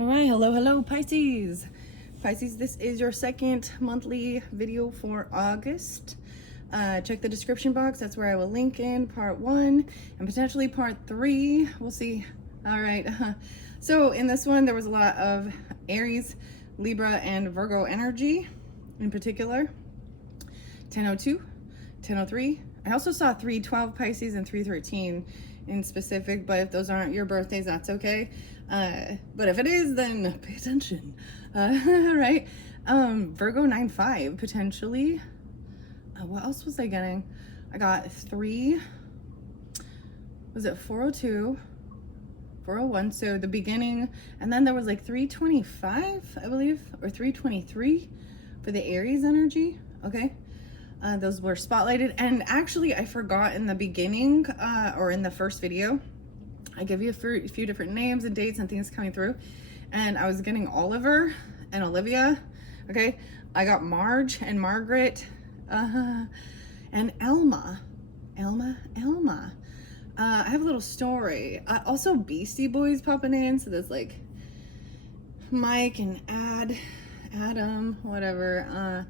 All right, hello, Pisces. Pisces, this is your second monthly video for August. Check the description box. That's where I will link in part 1 and potentially part 3. We'll see. All right. So in this one, there was a lot of Aries, Libra, and Virgo energy in particular. 1002, 1003. I also saw 312 Pisces and 313 in specific, but if those aren't your birthdays, that's okay. But if it is, then pay attention. Right? Virgo 9-5 potentially. What else was I getting? I got 3. Was it 402? 401, so the beginning, and then there was like 325, I believe, or 323 for the Aries energy. Okay. Those were spotlighted, and actually I forgot in the beginning or in the first video I give you a few different names and dates and things coming through, and I was getting Oliver and Olivia. Okay, I got Marge and Margaret and Elma. I have a little story. Also Beastie Boys popping in, so there's like Mike and Adam, whatever,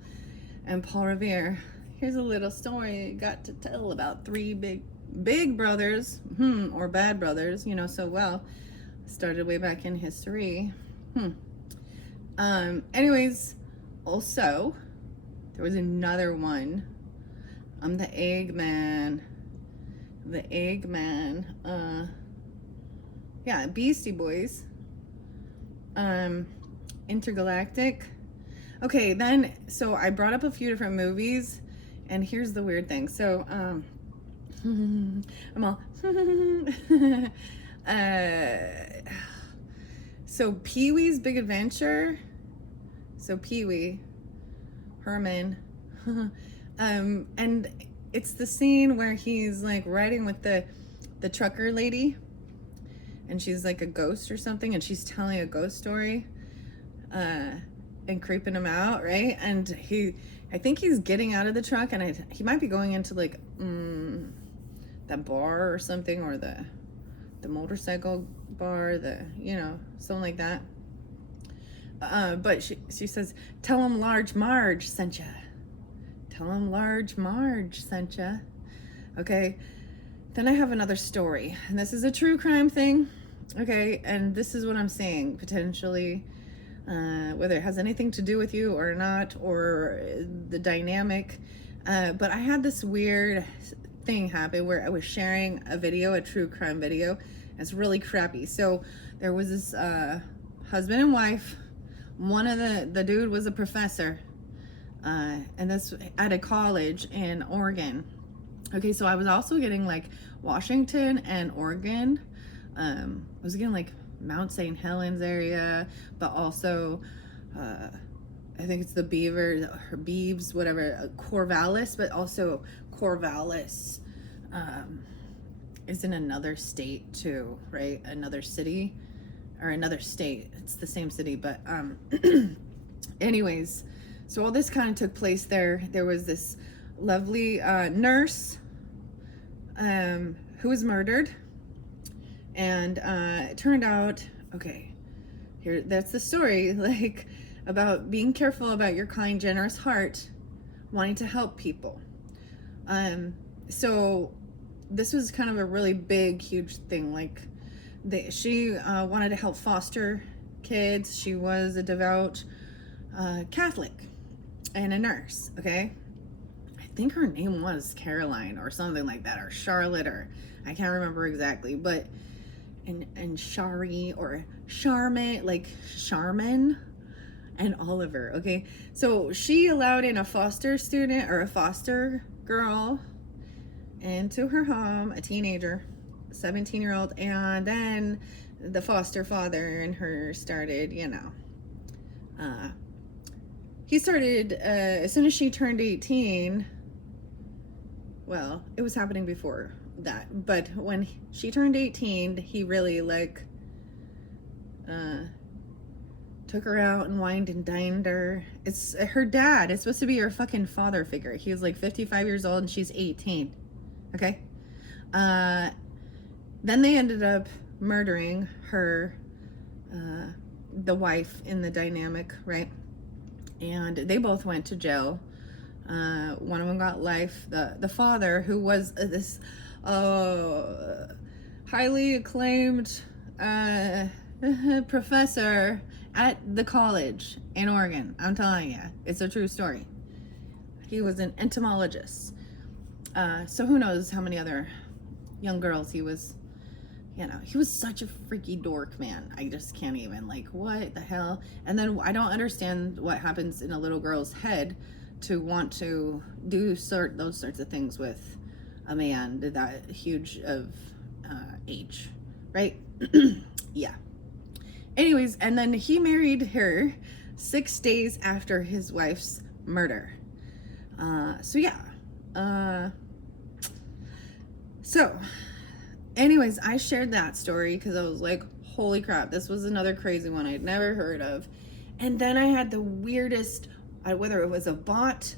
and Paul Revere. Here's a little story I got to tell about 3 big brothers, or bad brothers, you know so well. Started way back in history. Anyways, also, there was another one. I'm the Eggman. Yeah, Beastie Boys. Intergalactic. Okay, then, so I brought up a few different movies, and here's the weird thing. So, I'm all, so Pee-wee's Big Adventure, so Pee-wee, Herman, and it's the scene where he's like riding with the trucker lady, and she's like a ghost or something, and she's telling a ghost story, and creeping him out, right? And I think he's getting out of the truck, and he might be going into like that bar or something, or the motorcycle bar, something like that. But she says, "Tell him Large Marge sent ya. Tell him Large Marge sent ya." Okay. Then I have another story, and this is a true crime thing. Okay, and this is what I'm saying, potentially, whether it has anything to do with you or not, or the dynamic. But I had this weird thing happen where I was sharing a true crime video. It's really crappy. So there was this husband and wife. One of the dude was a professor, and this at a college in Oregon. Okay, so I was also getting like Washington and Oregon. I was getting like Mount St. Helens area, but also I think it's the Beaver or Beeves, whatever, Corvallis, but also Corvallis is in another state too, right? Another city or another state. It's the same city, but anyways, so all this kind of took place there. There was this lovely nurse who was murdered, and it turned out, okay, here, that's the story, like, about being careful about your kind, generous heart, wanting to help people. So this was kind of a really big, huge thing. Like, she wanted to help foster kids. She was a devout Catholic and a nurse, okay? I think her name was Caroline or something like that, or Charlotte, or I can't remember exactly, but and Shari or Charmin, like Charmin and Oliver, okay? So she allowed in a foster student or a foster girl into her home, a teenager, 17-year-old, and then the foster father and her started, he started, as soon as she turned 18, well, it was happening before that, but when she turned 18, he really like took her out and wined and dined her. It's her dad. It's supposed to be her fucking father figure. He was like 55 years old and she's 18. Okay. Then they ended up murdering her the wife in the dynamic, right? And they both went to jail. One of them got life. The father, who was this highly acclaimed professor at the college in Oregon. I'm telling you, it's a true story. He was an entomologist. So who knows how many other young girls he was, he was such a freaky dork, man. I just can't even, like, what the hell? And then I don't understand what happens in a little girl's head to want to do those sorts of things with a man that huge of age, right? Yeah. Anyways, and then he married her 6 days after his wife's murder. So yeah. So anyways, I shared that story because I was like, holy crap, this was another crazy one I'd never heard of. And then I had the weirdest, whether it was a bot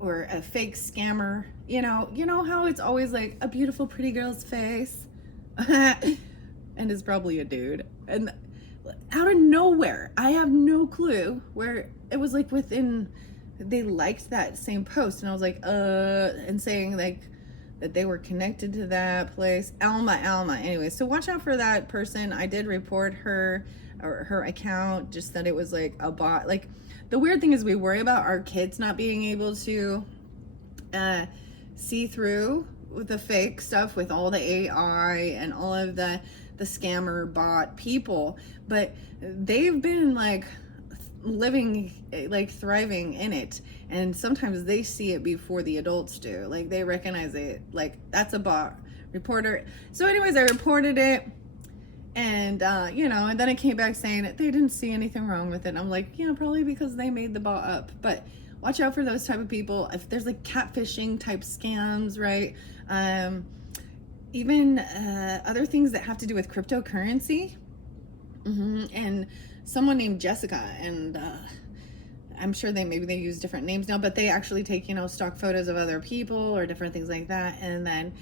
or a fake scammer, you know how it's always like a beautiful, pretty girl's face, and it's probably a dude. And out of nowhere, I have no clue where it was, like they liked that same post, and I was like, and saying like that they were connected to that place. Alma. Anyway, so watch out for that person. I did report her or her account, just that it was like a bot. Like, the weird thing is we worry about our kids not being able to see through with the fake stuff with all the AI and all of the scammer bot people, but they've been like living, like thriving in it, and sometimes they see it before the adults do. Like, they recognize it, like, that's a bot. Reporter. So anyways, I reported it, and and then it came back saying that they didn't see anything wrong with it. And I'm like, probably because they made the bot up. But watch out for those type of people. If there's like catfishing type scams, right? Even other things that have to do with cryptocurrency. And someone named Jessica, and I'm sure they use different names now, but they actually take stock photos of other people or different things like that, and then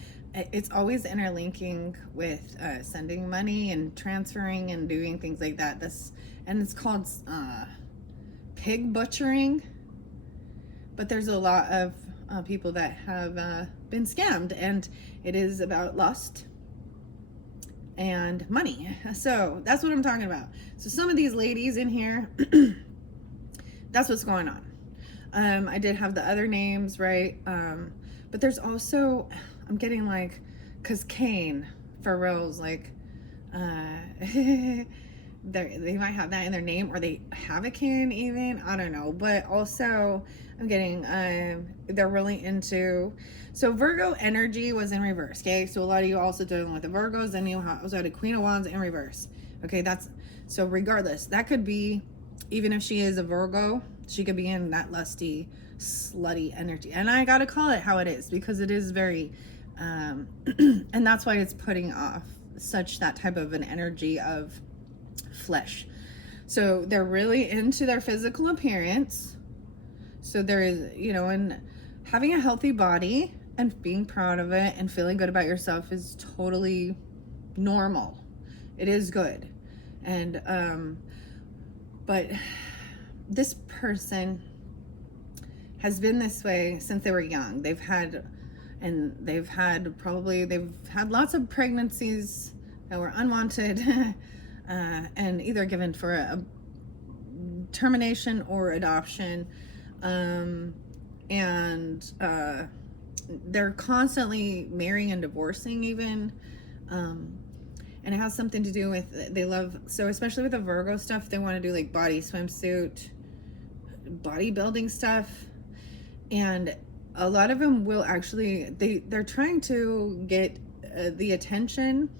it's always interlinking with sending money and transferring and doing things like that. And it's called pig butchering. But there's a lot of people that have been scammed, and it is about lust and money. So that's what I'm talking about. So some of these ladies in here, that's what's going on. I did have the other names, right? But there's also, I'm getting like, because Cain, for reals, like, they might have that in their name, or they have a Cain even, I don't know. But also I'm getting, they're really into, so Virgo energy was in reverse, okay? So a lot of you also dealing with the Virgos, and you also had a Queen of Wands in reverse, okay? So regardless, that could be, even if she is a Virgo, she could be in that lusty, slutty energy. And I gotta call it how it is, because it is very, and that's why it's putting off such that type of an energy of flesh. So they're really into their physical appearance. So there is, and having a healthy body and being proud of it and feeling good about yourself is totally normal. It is good. And but this person has been this way since they were young. They've had lots of pregnancies that were unwanted and either given for a termination or adoption. They're constantly marrying and divorcing even. And it has something to do with, they love, so especially with the Virgo stuff, they want to do like body swimsuit, bodybuilding stuff. And a lot of them will actually, they're trying to get the attention.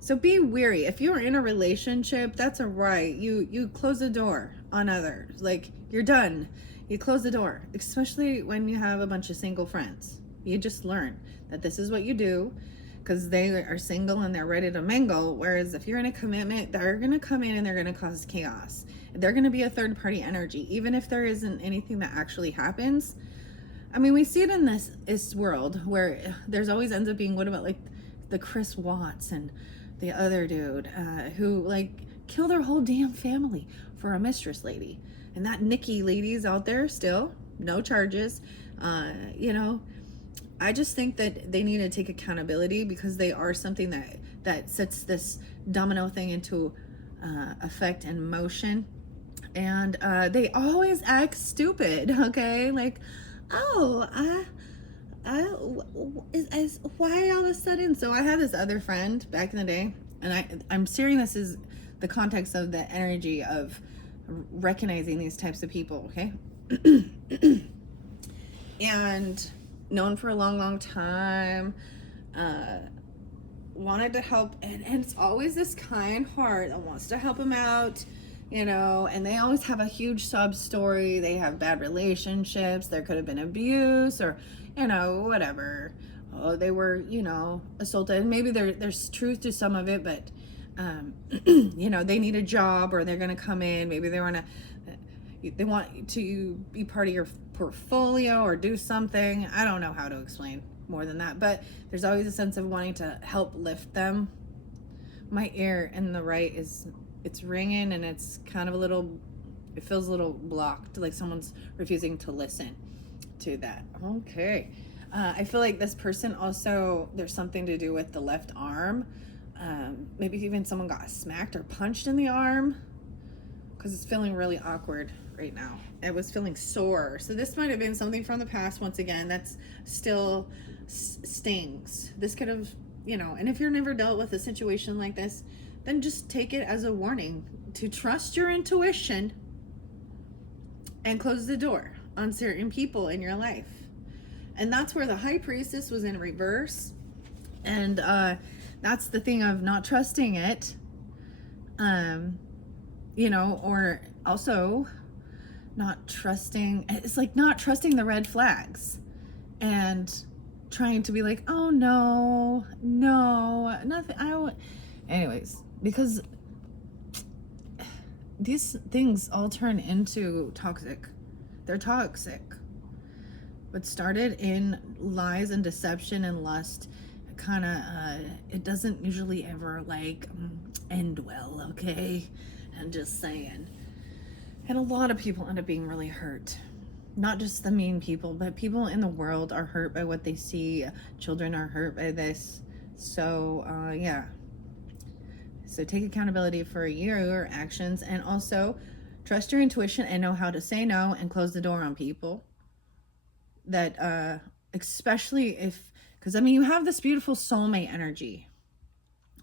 So be wary. If you're in a relationship, that's a right. You close the door on others. Like, you're done. You close the door, especially when you have a bunch of single friends. You just learn that this is what you do, because they are single and they're ready to mingle. Whereas if you're in a commitment, they're going to come in and they're going to cause chaos. They're going to be a third party energy, even if there isn't anything that actually happens. I mean, we see it in this world where there's always ends up being, what about like the Chris Watts and the other dude who like kill their whole damn family for a mistress lady. And that Nikki lady's out there still, no charges. You know, I just think that they need to take accountability, because they are something that sets this domino thing into effect and motion. And they always act stupid, okay? Like, oh, why all of a sudden? So I had this other friend back in the day, and I'm seeing this as the context of the energy of recognizing these types of people, okay? And known for a long time, wanted to help, and it's always this kind heart that wants to help them out, you know, and they always have a huge sub story. They have bad relationships, there could have been abuse, or, you know, whatever. Oh, they were, you know, assaulted. Maybe there's truth to some of it, but you know, they need a job, or they're gonna come in, maybe they want to be part of your portfolio or do something. I don't know how to explain more than that, but there's always a sense of wanting to help lift them. My ear in the right it's ringing, and it's kind of it feels a little blocked, like someone's refusing to listen to that. Okay. I feel like this person also, there's something to do with the left arm. Maybe even someone got smacked or punched in the arm, because it's feeling really awkward right now. It was feeling sore. So this might have been something from the past, once again, that's still stings. This could have, you know, and if you've never dealt with a situation like this, then just take it as a warning to trust your intuition and close the door on certain people in your life. And that's where the High Priestess was in reverse. And that's the thing of not trusting it. You know, or also not trusting, it's like not trusting the red flags and trying to be like, oh no, nothing. Anyways, because these things all turn into toxic. They're toxic. What started in lies and deception and lust, kind of, it doesn't usually ever like end well, okay? I'm just saying. And a lot of people end up being really hurt. Not just the mean people, but people in the world are hurt by what they see. Children are hurt by this. So, yeah. So take accountability for your actions, and also trust your intuition and know how to say no and close the door on people. That, especially if, because I mean, you have this beautiful soulmate energy.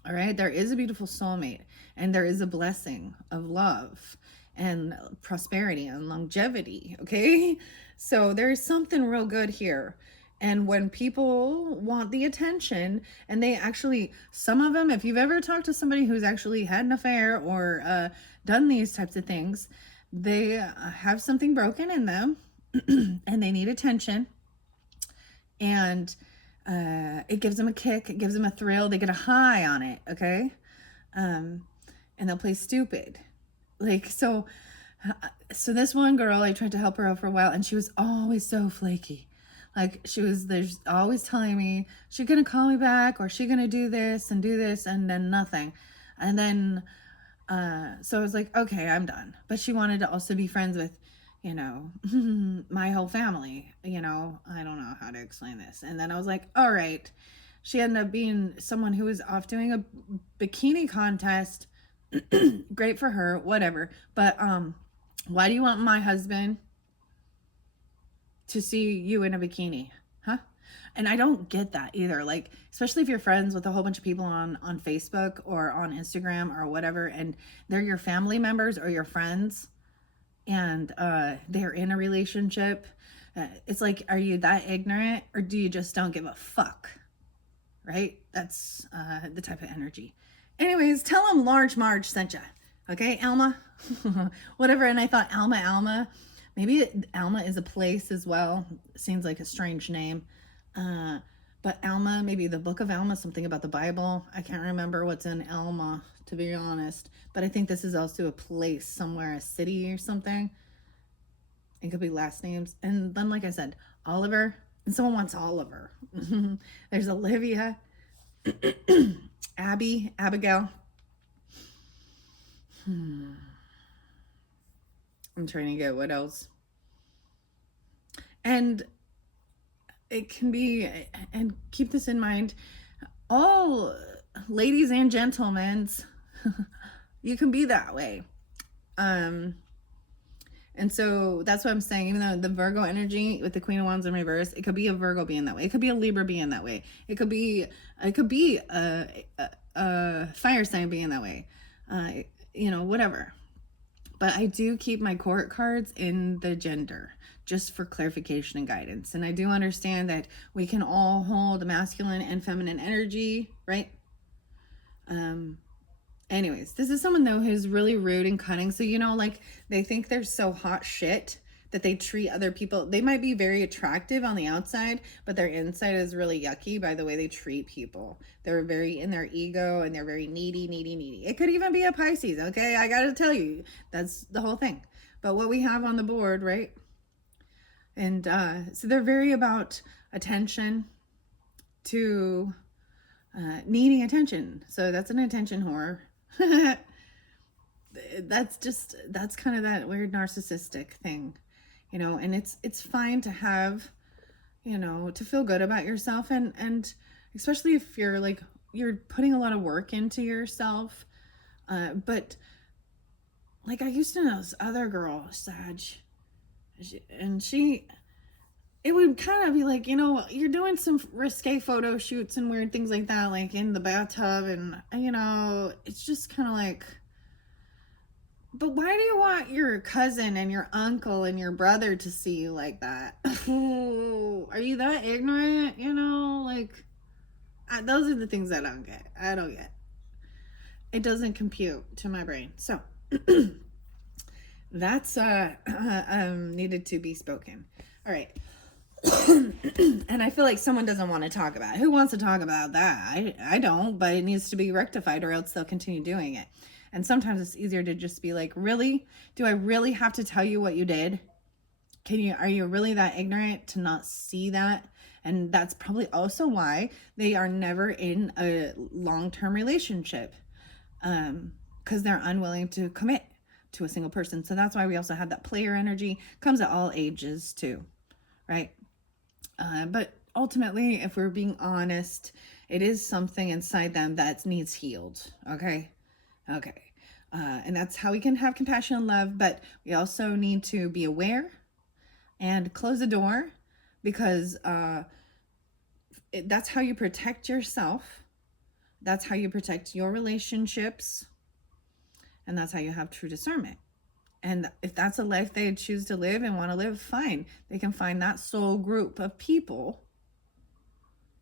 All right, there is a beautiful soulmate, and there is a blessing of love and prosperity and longevity, okay? So there's something real good here. And when people want the attention, and they actually, some of them, if you've ever talked to somebody who's actually had an affair or done these types of things, they have something broken in them and they need attention. And it gives them a kick, it gives them a thrill, they get a high on it, okay? And they'll play stupid. Like, so this one girl, I tried to help her out for a while, and she was always so flaky. Like, there's always telling me, she's gonna call me back, or she's gonna do this, and then nothing. And then, so I was like, okay, I'm done. But she wanted to also be friends with, you know, my whole family, you know, I don't know how to explain this. And then I was like, all right. She ended up being someone who was off doing a bikini contest. Great for her, whatever. But why do you want my husband to see you in a bikini? Huh? And I don't get that either. Like, especially if you're friends with a whole bunch of people on Facebook or on Instagram or whatever, and they're your family members or your friends, and they're in a relationship. It's like, are you that ignorant, or do you just don't give a fuck? Right? That's the type of energy. Anyways, tell them Large Marge sent ya. Okay, Alma? Whatever. And I thought Alma. Maybe Alma is a place as well. Seems like a strange name. But Alma, maybe the book of Alma, something about the Bible. I can't remember what's in Alma, to be honest. But I think this is also a place somewhere, a city or something. It could be last names. And then, like I said, Oliver. And someone wants Oliver. There's Olivia. Abigail. I'm trying to get what else. And it can be, and keep this in mind, all ladies and gentlemen, you can be that way. And so that's what I'm saying. Even though the Virgo energy with the Queen of Wands in reverse, it could be a Virgo being that way. It could be a Libra being that way. It could be a fire sign being that way. Whatever. But I do keep my court cards in the gender just for clarification and guidance. And I do understand that we can all hold masculine and feminine energy, right? Anyways, this is someone though who's really rude and cunning. So, like they think they're so hot shit that they treat other people. They might be very attractive on the outside, but their inside is really yucky by the way they treat people. They're very in their ego and they're very needy. It could even be a Pisces, okay? I gotta tell you, that's the whole thing. But what we have on the board, right? And so they're very about attention to needing attention. So that's an attention whore. that's kind of that weird narcissistic thing, and it's fine to have, to feel good about yourself, and especially if you're like, you're putting a lot of work into yourself, but like I used to know this other girl, Sag, and it would kind of be like, you're doing some risque photo shoots and weird things like that, like in the bathtub, and it's just kind of like, but why do you want your cousin and your uncle and your brother to see you like that? Are you that ignorant? Those are the things I don't get. It doesn't compute to my brain. So that's needed to be spoken. All right. And I feel like someone doesn't want to talk about it. Who wants to talk about that? I don't, but it needs to be rectified or else they'll continue doing it. And sometimes it's easier to just be like, really? Do I really have to tell you what you did? Are you really that ignorant to not see that? And that's probably also why they are never in a long-term relationship. Because they're unwilling to commit to a single person. So that's why we also have that player energy. Comes at all ages too, right? But ultimately, if we're being honest, it is something inside them that needs healed. Okay. And that's how we can have compassion and love. But we also need to be aware and close the door, because that's how you protect yourself. That's how you protect your relationships. And that's how you have true discernment. And if that's a life they choose to live and want to live, fine. They can find that soul group of people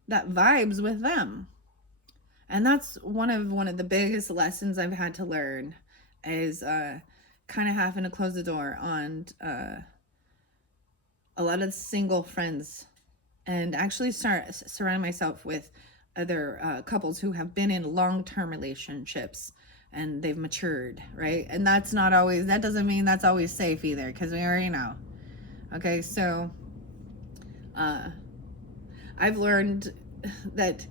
that vibes with them. And that's one of the biggest lessons I've had to learn, is kind of having to close the door on a lot of single friends, and actually start surrounding myself with other couples who have been in long-term relationships and they've matured, right? And that doesn't mean that's always safe either, because we already know. Okay, so I've learned that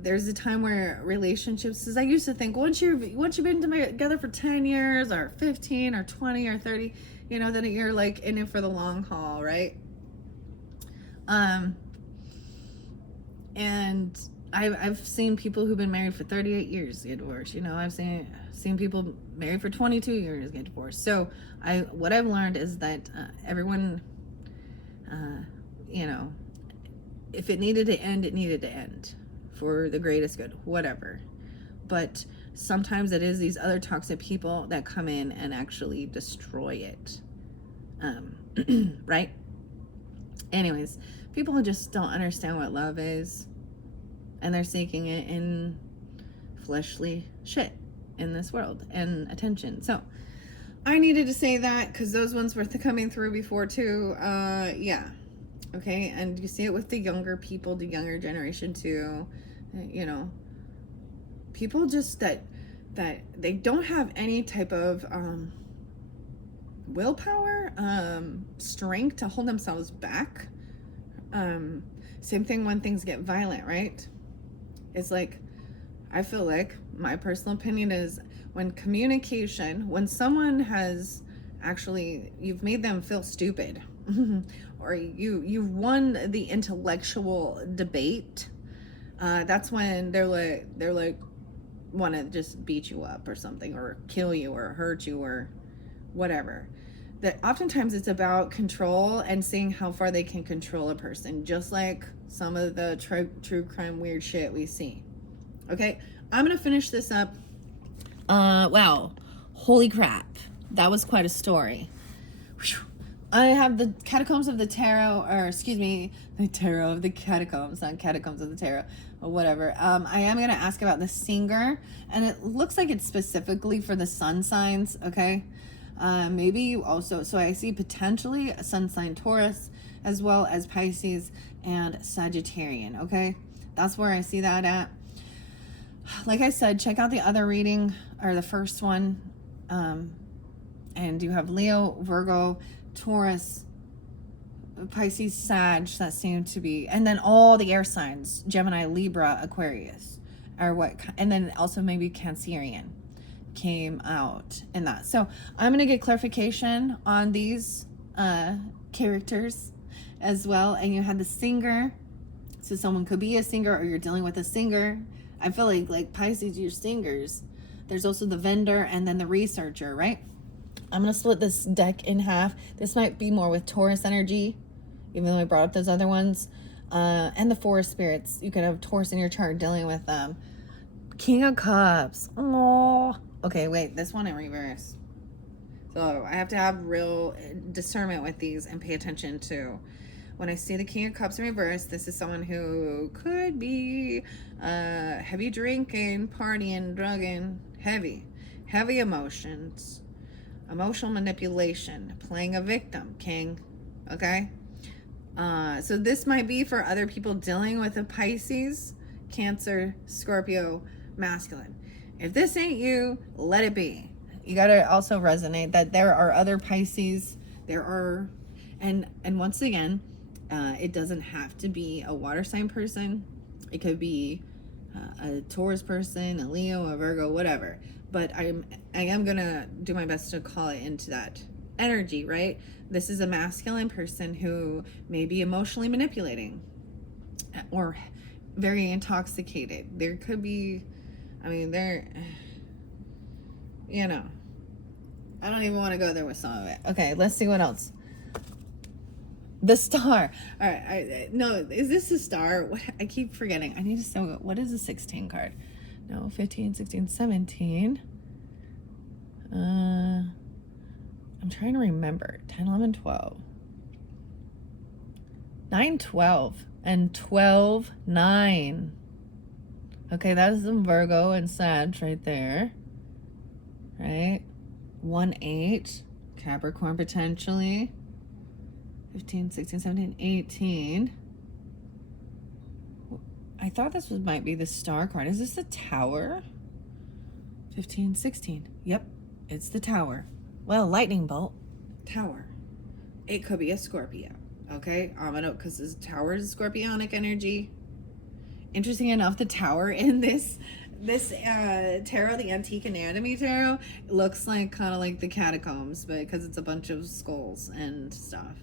there's a time where relationships, because I used to think once you've been together for 10 years or 15 or 20 or 30, that you're like in it for the long haul, right? And I've seen people who've been married for 38 years get divorced. I've seen people married for 22 years get divorced. So what I've learned is that everyone, if it needed to end, it needed to end for the greatest good, whatever. But sometimes it is these other toxic people that come in and actually destroy it. Right? Anyways, people just don't understand what love is, and they're seeking it in fleshly shit in this world and attention. So I needed to say that because those ones were coming through before too. Yeah. Okay. And you see it with the younger people, the younger generation too. People just that they don't have any type of willpower, strength to hold themselves back. Same thing when things get violent, right? It's like, I feel like my personal opinion is when communication, when someone has actually, you've made them feel stupid, or you've won the intellectual debate, that's when they're like want to just beat you up or something, or kill you or hurt you or whatever. That oftentimes it's about control and seeing how far they can control a person, just like some of the true crime weird shit we see. Okay, I'm gonna finish this up. Wow, holy crap, that was quite a story. Whew. I have the Catacombs of the Tarot, or excuse me, the Tarot of the Catacombs, not Catacombs of the Tarot, or whatever. I am going to ask about the singer, and it looks like it's specifically for the sun signs, okay? Maybe you also, so I see potentially a sun sign Taurus, as well as Pisces and Sagittarian, okay? That's where I see that at. Like I said, check out the other reading, or the first one, and you have Leo, Virgo, Taurus, Pisces, Sag, that seem to be, and then all the air signs, Gemini, Libra, Aquarius, or what, and then also maybe Cancerian came out in that. So I'm going to get clarification on these characters as well. And you had the singer, so someone could be a singer, or you're dealing with a singer. I feel like Pisces, you're singers. There's also the vendor and then the researcher, right? I'm going to split this deck in half. This might be more with Taurus energy, even though I brought up those other ones. And the forest spirits. You could have Taurus in your chart dealing with them. King of Cups. Oh. Okay, wait. This one in reverse. So I have to have real discernment with these and pay attention to. When I see the King of Cups in reverse, this is someone who could be heavy drinking, partying, drugging, heavy emotions. Emotional manipulation, playing a victim, King, okay? So this might be for other people dealing with a Pisces, Cancer, Scorpio, masculine. If this ain't you, let it be. You gotta also resonate that there are other Pisces, there are, and once again, it doesn't have to be a water sign person. It could be a Taurus person, a Leo, a Virgo, whatever. But I am gonna do my best to call it into that energy, right? This is a masculine person who may be emotionally manipulating or very intoxicated. There could be, I mean, I don't even want to go there with some of it. Okay, let's see what else. The star. All right. No, is this a star? What, I keep forgetting. I need to say, what is a 16 card? No, 15, 16, 17. I'm trying to remember. 10, 11, 12. 9, 12. And 12, 9. Okay, that is some Virgo and Sag right there. Right? 1, 8. Capricorn potentially. 15, 16, 17, 18. I thought this might be the star card. Is this the tower? 15, 16. Yep, it's the tower. Well, lightning bolt. Tower. It could be a Scorpio. Okay, because this tower is scorpionic energy. Interesting enough, the tower in this tarot, the Antique Anatomy Tarot, looks like kind of like the catacombs, but because it's a bunch of skulls and stuff.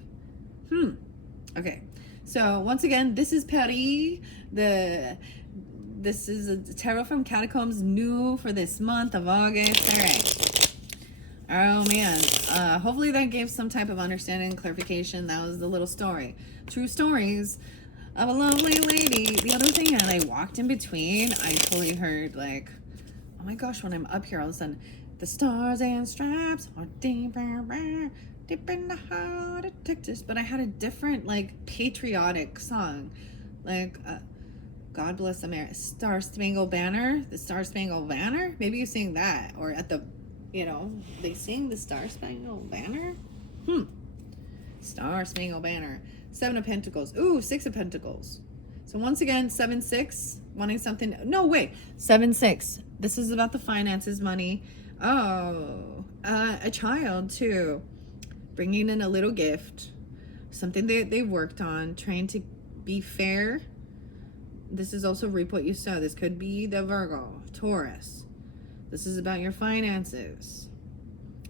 Okay, so once again, this is Paris. This is a tarot from Catacombs, new for this month of August. All right. Oh man, hopefully that gave some type of understanding and clarification. That was the little story. True stories of a lovely lady. The other thing, and I walked in between, I totally heard like, oh my gosh, when I'm up here all of a sudden, the stars and stripes are deep in the heart of Texas. But I had a different like patriotic song, like God Bless America, Star Spangled Banner, the Star Spangled Banner. Maybe you sing that, or at the, they sing the Star Spangled Banner. Star Spangled Banner. 7 of Pentacles. Ooh, 6 of Pentacles. So once again, 7, 6, wanting something. No, wait, 7, 6. This is about the finances, money. Oh, a child too, bringing in a little gift, something they've worked on, trying to be fair. This is also reap what you sow. This could be the Virgo, Taurus, This is about your finances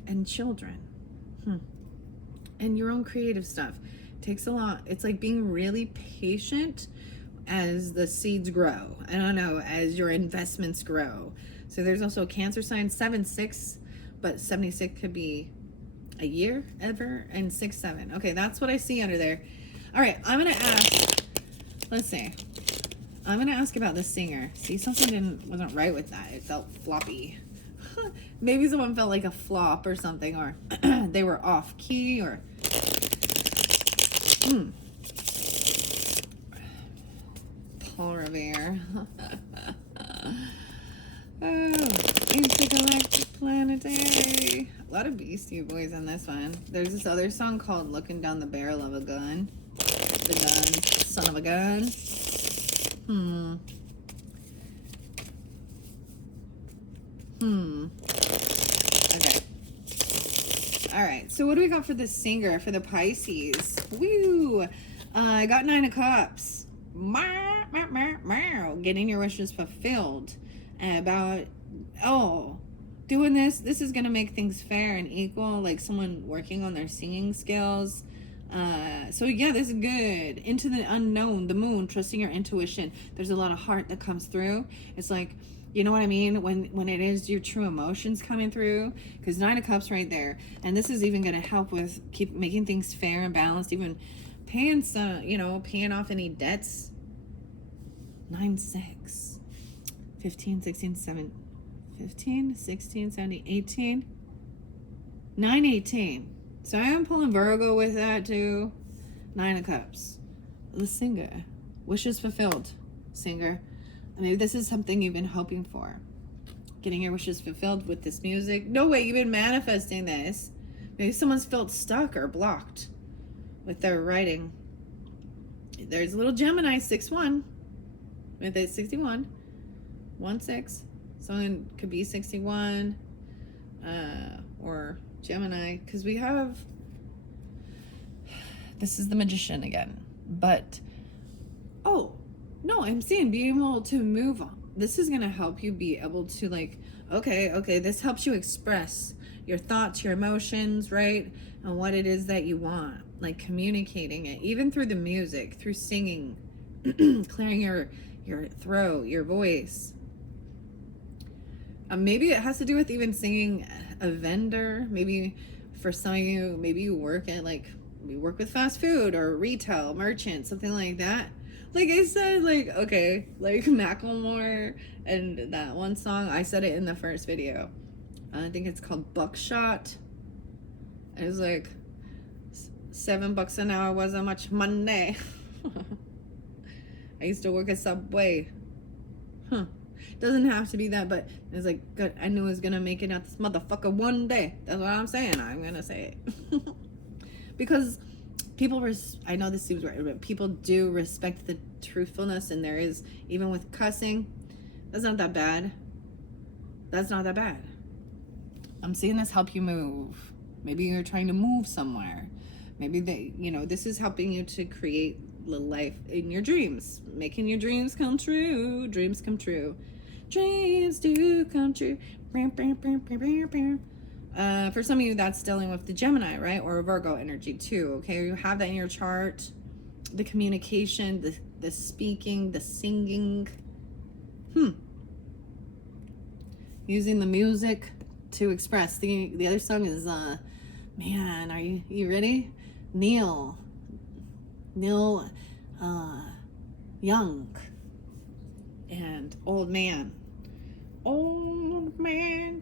and children. And your own creative stuff. Takes a lot. It's like being really patient as the seeds grow. I don't know, as your investments grow. So there's also a Cancer sign, 7-6, but 76 could be a year ever, and 6-7. Okay, that's what I see under there. All right, I'm gonna ask. Let's see. I'm gonna ask about the singer. See, something wasn't right with that. It felt floppy. Maybe someone felt like a flop or something, or they were off key, or Paul Revere. Oh, intergalactic planetary. A lot of Beastie Boys on this one. There's this other song called Looking Down the Barrel of a Gun. The gun, son of a gun. Okay. All right. So what do we got for the singer, for the Pisces? Woo! I got 9 of Cups. Getting your wishes fulfilled. About, doing this is going to make things fair and equal, like someone working on their singing skills. So yeah, this is good. Into the unknown, the moon, trusting your intuition. There's a lot of heart that comes through. It's like, you know what I mean? When it is your true emotions coming through, because 9 of Cups right there. And this is even going to help with keep making things fair and balanced, even paying some, paying off any debts. 9-6, 15, 16, 7, 15, 16, 17, 18, 9, 18. So I am pulling Virgo with that too. 9 of Cups. The singer. Wishes fulfilled. Singer. Maybe this is something you've been hoping for. Getting your wishes fulfilled with this music. No way, you've been manifesting this. Maybe someone's felt stuck or blocked with their writing. There's a little Gemini, 6-1. With it, 61. 1-6. Someone could be 61. Or Gemini, because we have, this is the Magician again, but no, I'm saying be able to move on. This is going to help you be able to, like, okay, this helps you express your thoughts, your emotions, right, and what it is that you want, like communicating it, even through the music, through singing, clearing your throat, your voice. Maybe it has to do with even singing a vendor. Maybe for some of you, maybe you work at, like, you work with fast food or retail, merchant, something like that. Like I said, like, okay, like Macklemore and that one song, I said it in the first video. I think it's called Buckshot. It was like $7 an hour wasn't much money. I used to work at Subway. Doesn't have to be that, but it's like, good, I knew I was gonna make it out this motherfucker one day. That's what I'm saying. I'm gonna say it. Because people, I know this seems right, but people do respect the truthfulness, and there is, even with cussing, that's not that bad. That's not that bad. I'm seeing this help you move. Maybe you're trying to move somewhere. Maybe this is helping you to create the life in your dreams, making your dreams come true. Dreams come true. Dreams do come true. For some of you, that's dealing with the Gemini, right? Or a Virgo energy too, okay? You have that in your chart. The communication, the speaking, the singing. Using the music to express. The other song is, man, are you ready? Neil Young and Old Man,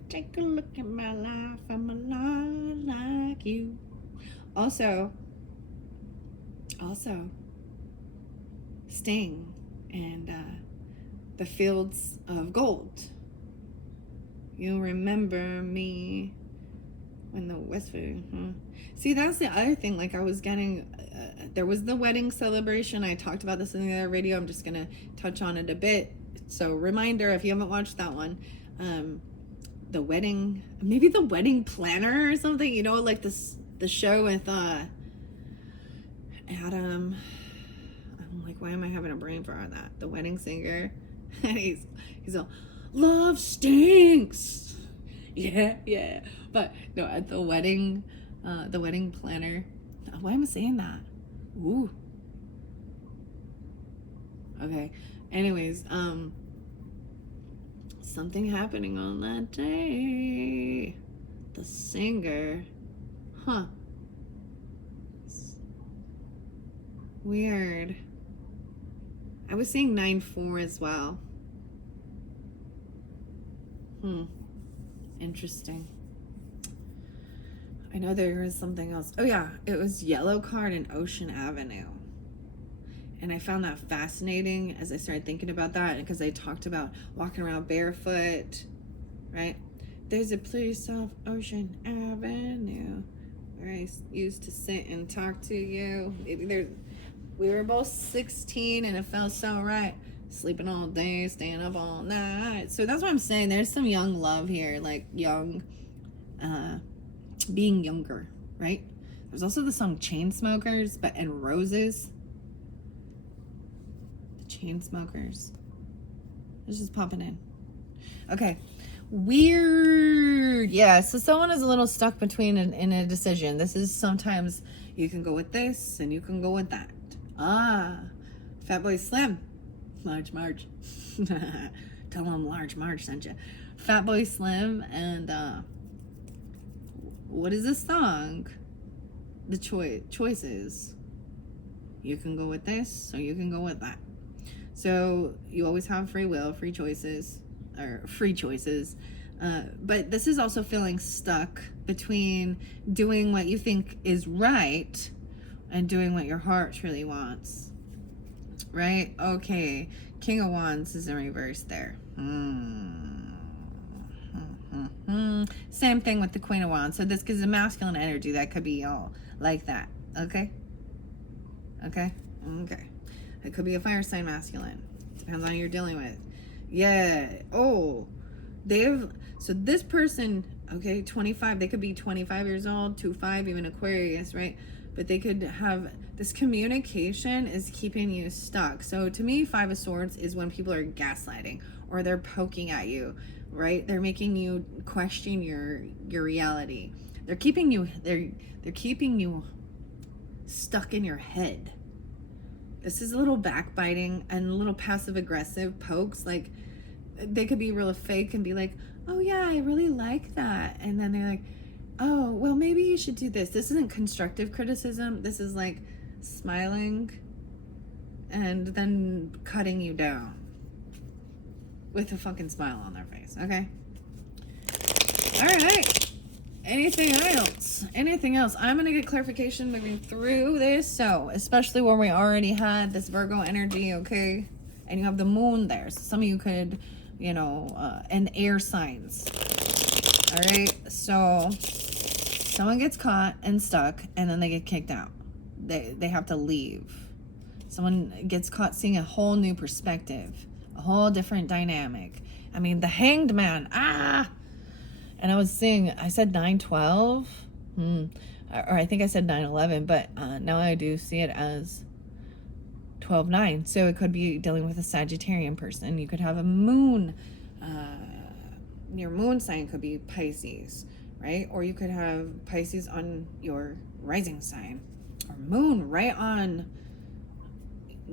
take a look at my life. I'm a lot like you. Also Sting and the Fields of Gold. You'll remember me when the Westwood. See, that's the other thing. Like, I was getting, there was the wedding celebration. I talked about this in the other video. I'm just gonna touch on it a bit. So, reminder, if you haven't watched that one, the wedding, maybe the wedding planner or something. Like the show with Adam. I'm like, why am I having a brain fart on that? The wedding singer, and he's all, love stinks. Yeah. But no, at the wedding planner. Why am I saying that? Ooh. Okay. Anyways, something happening on that day. The singer. Huh. Weird. I was seeing 9-4 as well. Interesting. I know there was something else. Oh yeah, it was yellow card in Ocean Avenue. And I found that fascinating as I started thinking about that, because I talked about walking around barefoot, right? There's a place off Ocean Avenue where I used to sit and talk to you. Maybe we were both 16 and it felt so right. Sleeping all day, staying up all night. So that's what I'm saying. There's some young love here, like young, being younger, right? There's also the song Chainsmokers, and Roses. The Chainsmokers. It's just popping in. Okay. Weird. Yeah, so someone is a little stuck between in a decision. This is sometimes you can go with this and you can go with that. Fatboy Slim. Large Marge. Tell him Large Marge sent you. Fatboy Slim and what is this song? The choices. You can go with this or you can go with that. So you always have free will, free choices. But this is also feeling stuck between doing what you think is right and doing what your heart truly wants. Right? Okay. King of Wands is in reverse there. Same thing with the Queen of Wands. So this gives a masculine energy that could be all like that. Okay? It could be a fire sign masculine. Depends on who you're dealing with. Yeah. Oh. So this person, okay, 25, they could be 25 years old, 25, even Aquarius, right? But they could have this communication is keeping you stuck. So to me, 5 of Swords is when people are gaslighting or they're poking at you, right? They're making you question your reality. They're keeping you stuck in your head. This is a little backbiting and a little passive aggressive pokes. Like they could be real fake and be like, oh yeah, I really like that. And then they're like, oh, well, maybe you should do this. This isn't constructive criticism. This is like smiling and then cutting you down with a fucking smile on their face. Okay. All right. Anything else? I'm going to get clarification moving through this. So, especially when we already had this Virgo energy, okay? And you have the moon there. So some of you could, and air signs. All right. So someone gets caught and stuck and then they get kicked out. They have to leave. Someone gets caught seeing a whole new perspective, a whole different dynamic. I mean, the Hanged Man. And I said 9/12. Or I think I said 9/11, but now I do see it as 12/9. So it could be dealing with a Sagittarian person. You could have a moon. Your moon sign could be Pisces, right? Or you could have Pisces on your rising sign. Or moon right on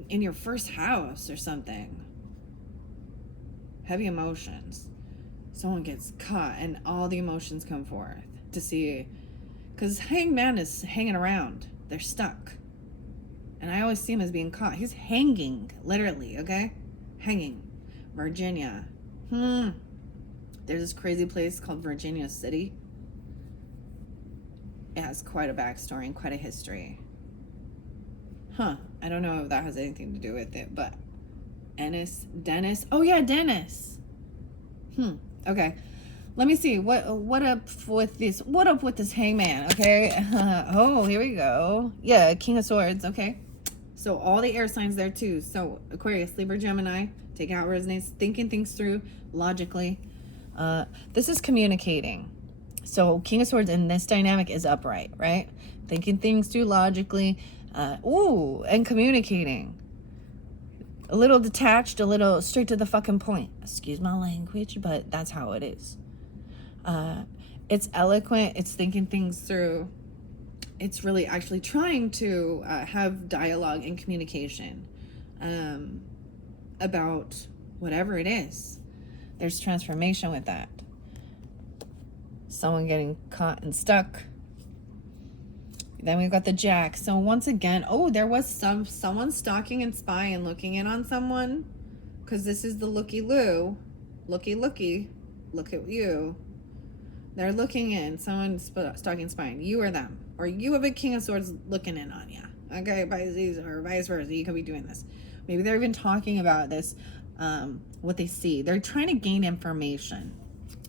in your first house or something. Heavy emotions. Someone gets caught and all the emotions come forth to see, because Hanged Man is hanging around. They're stuck. And I always see him as being caught. He's hanging, literally, okay? Hanging. Virginia. There's this crazy place called Virginia City. It has quite a backstory and quite a history. I don't know if that has anything to do with it, but Dennis. Oh yeah, Dennis. Okay. Let me see. What up with this? What up with this Hangman? Okay. Oh, here we go. Yeah, King of Swords. Okay. So all the air signs there too. So Aquarius, Libra, Gemini. Take out resonates, thinking things through logically. This is communicating. So King of Swords in this dynamic is upright, right? Thinking things through logically. And communicating. A little detached, a little straight to the fucking point. Excuse my language, but that's how it is. It's eloquent. It's thinking things through. It's really actually trying to have dialogue and communication about whatever it is. There's transformation with that. Someone getting caught and stuck. Then we've got the Jack. So once again, there was someone stalking and spying and looking in on someone, because this is the looky-loo. Looky, look at you. They're looking in. Someone's stalking and spying. You or them. Or you have a King of Swords looking in on you. Okay, Pisces, or vice versa. You could be doing this. Maybe they're even talking about this, what they see. They're trying to gain information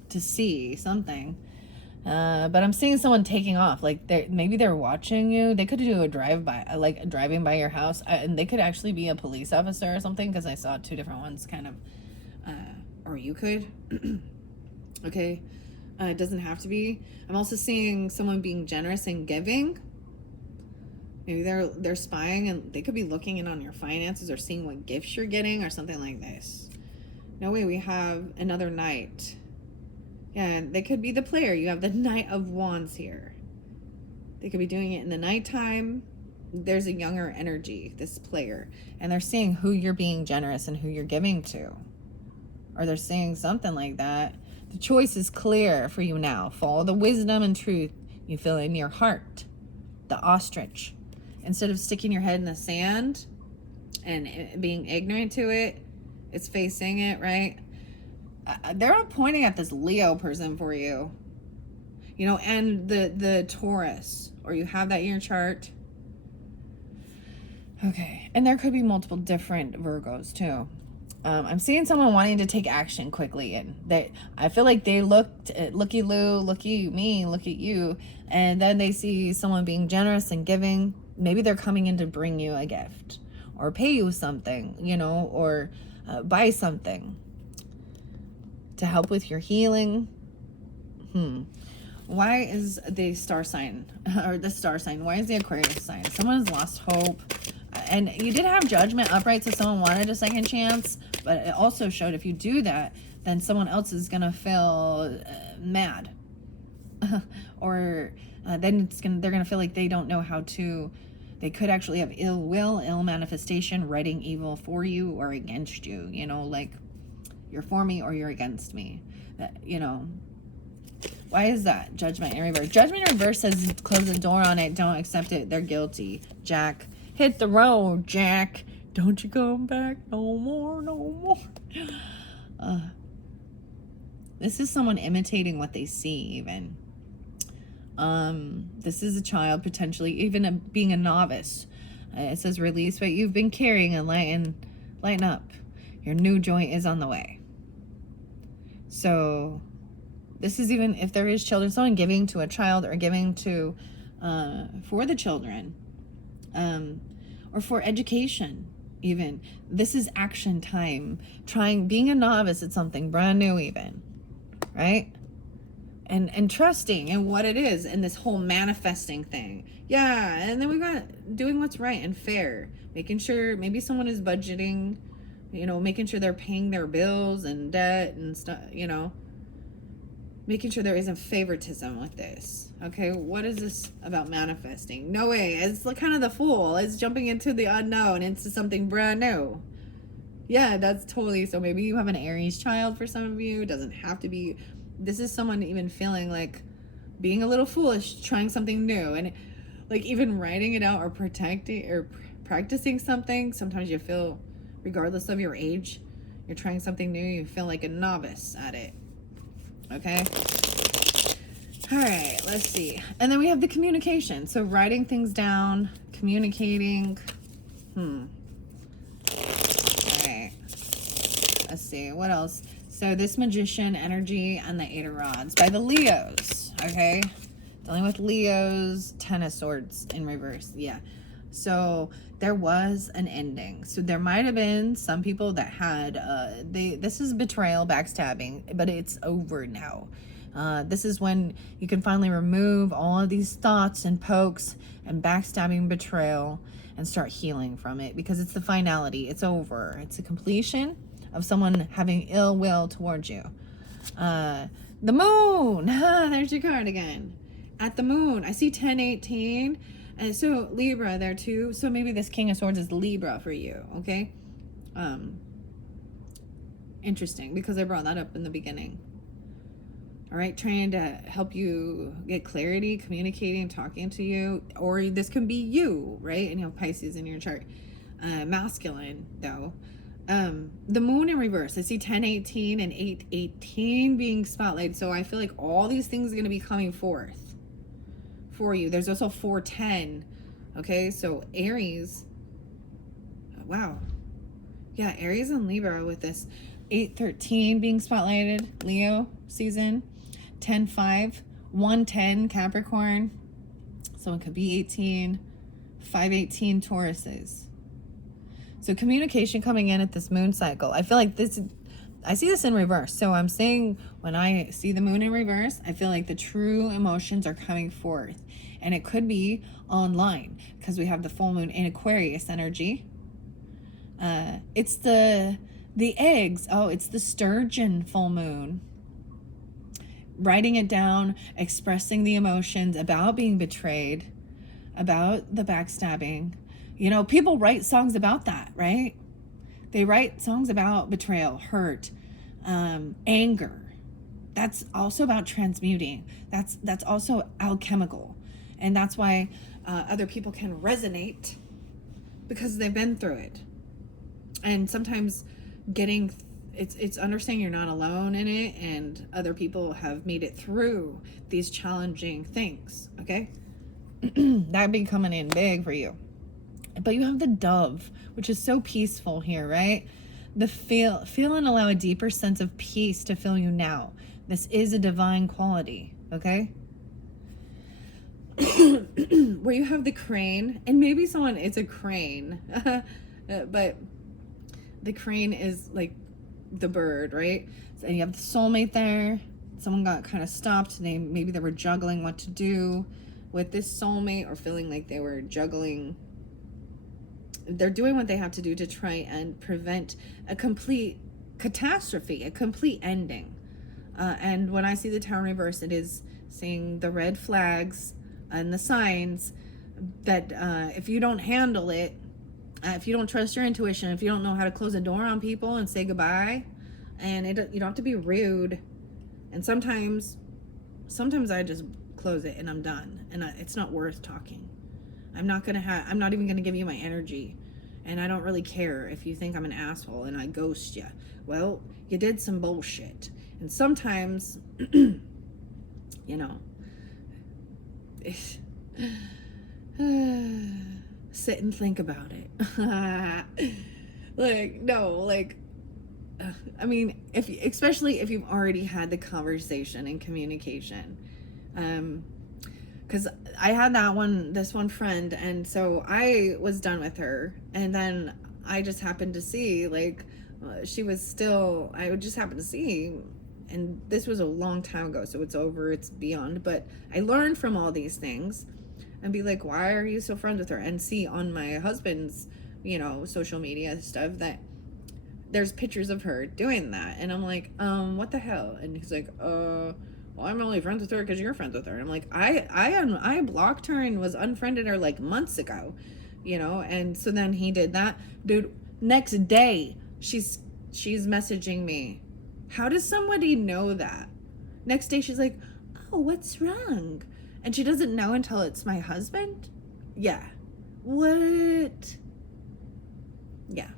to see something. But I'm seeing someone taking off. Like, maybe they're watching you. They could do a drive-by, like driving by your house. And they could actually be a police officer or something, because I saw two different ones kind of. Or you could. Okay. It doesn't have to be. I'm also seeing someone being generous and giving. Maybe they're spying, and they could be looking in on your finances or seeing what gifts you're getting or something like this. No way, we have another Knight. Yeah, they could be the player. You have the Knight of Wands here. They could be doing it in the nighttime. There's a younger energy, this player. And they're seeing who you're being generous and who you're giving to. Or they're saying something like that. The choice is clear for you now. Follow the wisdom and truth you feel in your heart. The ostrich. Instead of sticking your head in the sand and being ignorant to it, it's facing it, right? They're all pointing at this Leo person for you. You know, and the Taurus. Or you have that in your chart. Okay. And there could be multiple different Virgos too. I'm seeing someone wanting to take action quickly, and I feel like they looked at looky-loo, looky me, look at you, and then they see someone being generous and giving. Maybe they're coming in to bring you a gift or pay you something, you know, or buy something to help with your healing. Why is the star sign, or the star sign, why is the Aquarius sign? Someone has lost hope. And you did have Judgment upright, so someone wanted a second chance, but it also showed if you do that, then someone else is going to feel mad. Or then they're going to feel like they don't know how to, they could actually have ill will, ill manifestation, writing evil for you or against you, you know, like you're for me or you're against me. You know, why is that? Judgment in reverse. Judgment in reverse says close the door on it, don't accept it, they're guilty. Jack. Hit the road, Jack. Don't you come back no more, no more. This is someone imitating what they see, even. This is a child, potentially, even being a novice. It says release what you've been carrying and lighten up. Your new joint is on the way. So, this is even, if there is children, someone giving to a child or giving to, for the children. Or for education, even. This is action time. Being a novice at something brand new, even. Right? And trusting in what it is, and this whole manifesting thing. Yeah, and then we got doing what's right and fair. Making sure, maybe someone is budgeting, you know, making sure they're paying their bills and debt and stuff, you know. Making sure there isn't favoritism with this. Okay, what is this about manifesting? No way. It's like kind of the Fool. It's jumping into the unknown, into something brand new. Yeah, that's totally. So maybe you have an Aries child for some of you. It doesn't have to be. This is someone even feeling like being a little foolish, trying something new. And like even writing it out or practicing something. Sometimes you feel, regardless of your age, you're trying something new. You feel like a novice at it. Okay. All right, let's see. And then we have the communication. So writing things down, communicating. All right. Let's see. What else? So this Magician energy and the Eight of Rods by the Leos. Okay. Dealing with Leos, Ten of Swords in reverse. Yeah. So there was an ending. So there might have been some people that had, this is betrayal, backstabbing, but it's over now. This is when you can finally remove all of these thoughts and pokes and backstabbing, betrayal, and start healing from it, because it's the finality. It's over. It's a completion of someone having ill will towards you. The moon. There's your card again. At the moon. I see 1018. And so Libra there too. So maybe this King of Swords is Libra for you. Okay. Interesting, because I brought that up in the beginning. All right, trying to help you get clarity, communicating, talking to you, or this can be you, right? And you have Pisces in your chart. Masculine, though. The moon in reverse. I see 1018 and 818 being spotlighted. So I feel like all these things are going to be coming forth for you. There's also 410. Okay, so Aries. Wow. Yeah, Aries and Libra with this 813 being spotlighted. Leo season. 10-5, 110 Capricorn, so it could be 18, 518 Tauruses. So communication coming in at this moon cycle. I feel like this, I see this in reverse. So I'm saying when I see the moon in reverse, I feel like the true emotions are coming forth. And it could be online because we have the full moon in Aquarius energy. It's the eggs. Oh, it's the sturgeon full moon. Writing it down, expressing the emotions about being betrayed, about the backstabbing. You know, people write songs about that, right? They write songs about betrayal, hurt, anger. That's also about transmuting. That's also alchemical. And that's why other people can resonate, because they've been through it. And sometimes it's understanding you're not alone in it, and other people have made it through these challenging things. Okay. That'd be coming in big for you. But you have the dove, which is so peaceful here, right? The feel and allow a deeper sense of peace to fill you now. This is a divine quality. Okay. Where you have the crane, and maybe it's a crane, but the crane is like the bird, right? And you have the soulmate there. Someone got kind of stopped. Maybe they were juggling what to do with this soulmate, or feeling like they were juggling. They're doing what they have to do to try and prevent a complete catastrophe, a complete ending. And when I see the Tower reverse, it is seeing the red flags and the signs that if you don't handle it, if you don't trust your intuition, if you don't know how to close a door on people and say goodbye, and you don't have to be rude. And sometimes I just close it and I'm done, and it's not worth talking. I'm not even gonna give you my energy, and I don't really care if you think I'm an asshole and I ghost you. Well, you did some bullshit, and sometimes, you know, sit and think about it. I mean, especially if you've already had the conversation and communication. Because I had this one friend, and so I was done with her, and then I just happened to see, she was still, I would just happen to see, and this was a long time ago, so it's over, it's beyond, but I learned from all these things, and be like, why are you so friends with her? And see on my husband's, social media stuff that there's pictures of her doing that. And I'm like, what the hell? And he's like, well, I'm only friends with her because you're friends with her. And I'm like, I blocked her and was unfriended her like months ago, and so then he did that. Dude, next day, she's messaging me. How does somebody know that? Next day, she's like, oh, what's wrong? And she doesn't know until it's my husband? Yeah. What? Yeah.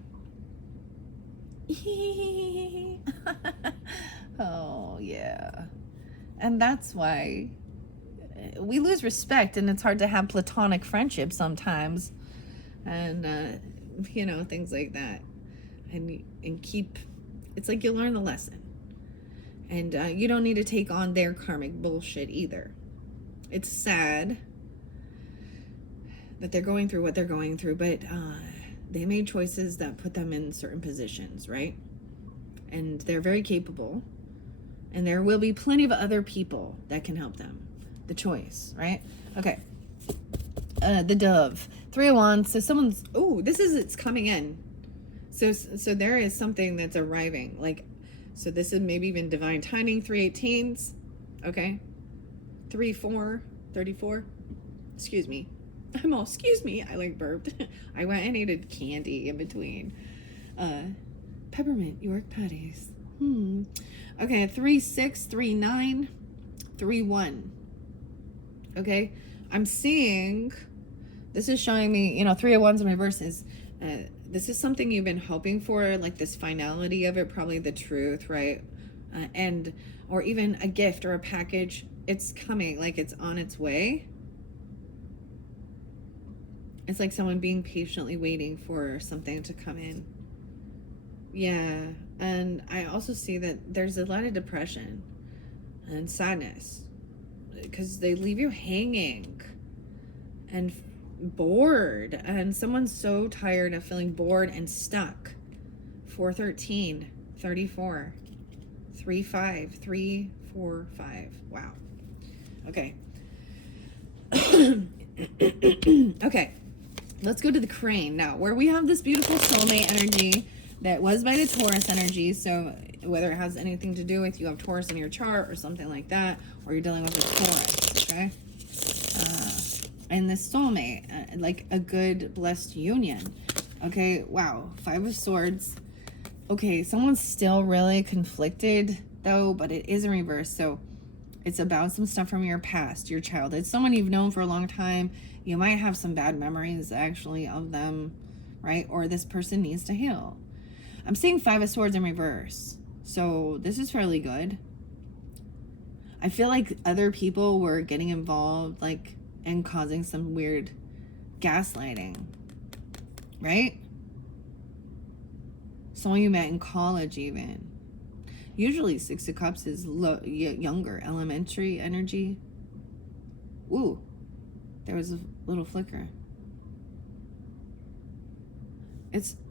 Oh, yeah. And that's why we lose respect, and it's hard to have platonic friendships sometimes. And, things like that. And keep, it's like you learn the lesson. And you don't need to take on their karmic bullshit either. It's sad that they're going through what they're going through, but they made choices that put them in certain positions, right? And they're very capable, and there will be plenty of other people that can help them. The choice, right? Okay. The dove, 3 of Wands. So it's coming in. So there is something that's arriving. Like, So this is maybe even divine timing, 318s. Okay. 34. Excuse me. Excuse me. I like burped. I went and ate candy in between. Peppermint York patties. Okay, 3-6, 3-9, 3-1. Okay, I'm seeing, this is showing me, 3-1s in reverse is, this is something you've been hoping for, like this finality of it, probably the truth, right? Or even a gift or a package. It's coming, like it's on its way. It's like someone being patiently waiting for something to come in. Yeah, and I also see that there's a lot of depression and sadness because they leave you hanging and bored, and someone's so tired of feeling bored and stuck. 413, 34, 35, 3, 4, 5. Wow. Okay. Okay. Let's go to the crane now, where we have this beautiful soulmate energy that was by the Taurus energy. So whether it has anything to do with you have Taurus in your chart or something like that, or you're dealing with a Taurus, okay? And this soulmate, like a good blessed union. Okay, wow, 5 of Swords. Okay, someone's still really conflicted though, but it is in reverse. So it's about some stuff from your past, your childhood, someone you've known for a long time. You might have some bad memories actually of them, right? Or this person needs to heal. I'm seeing 5 of Swords in reverse. So this is fairly good. I feel like other people were getting involved, like, and causing some weird gaslighting, right? Someone you met in college even. Usually 6 of Cups is younger, elementary energy. Ooh, there was a little flicker.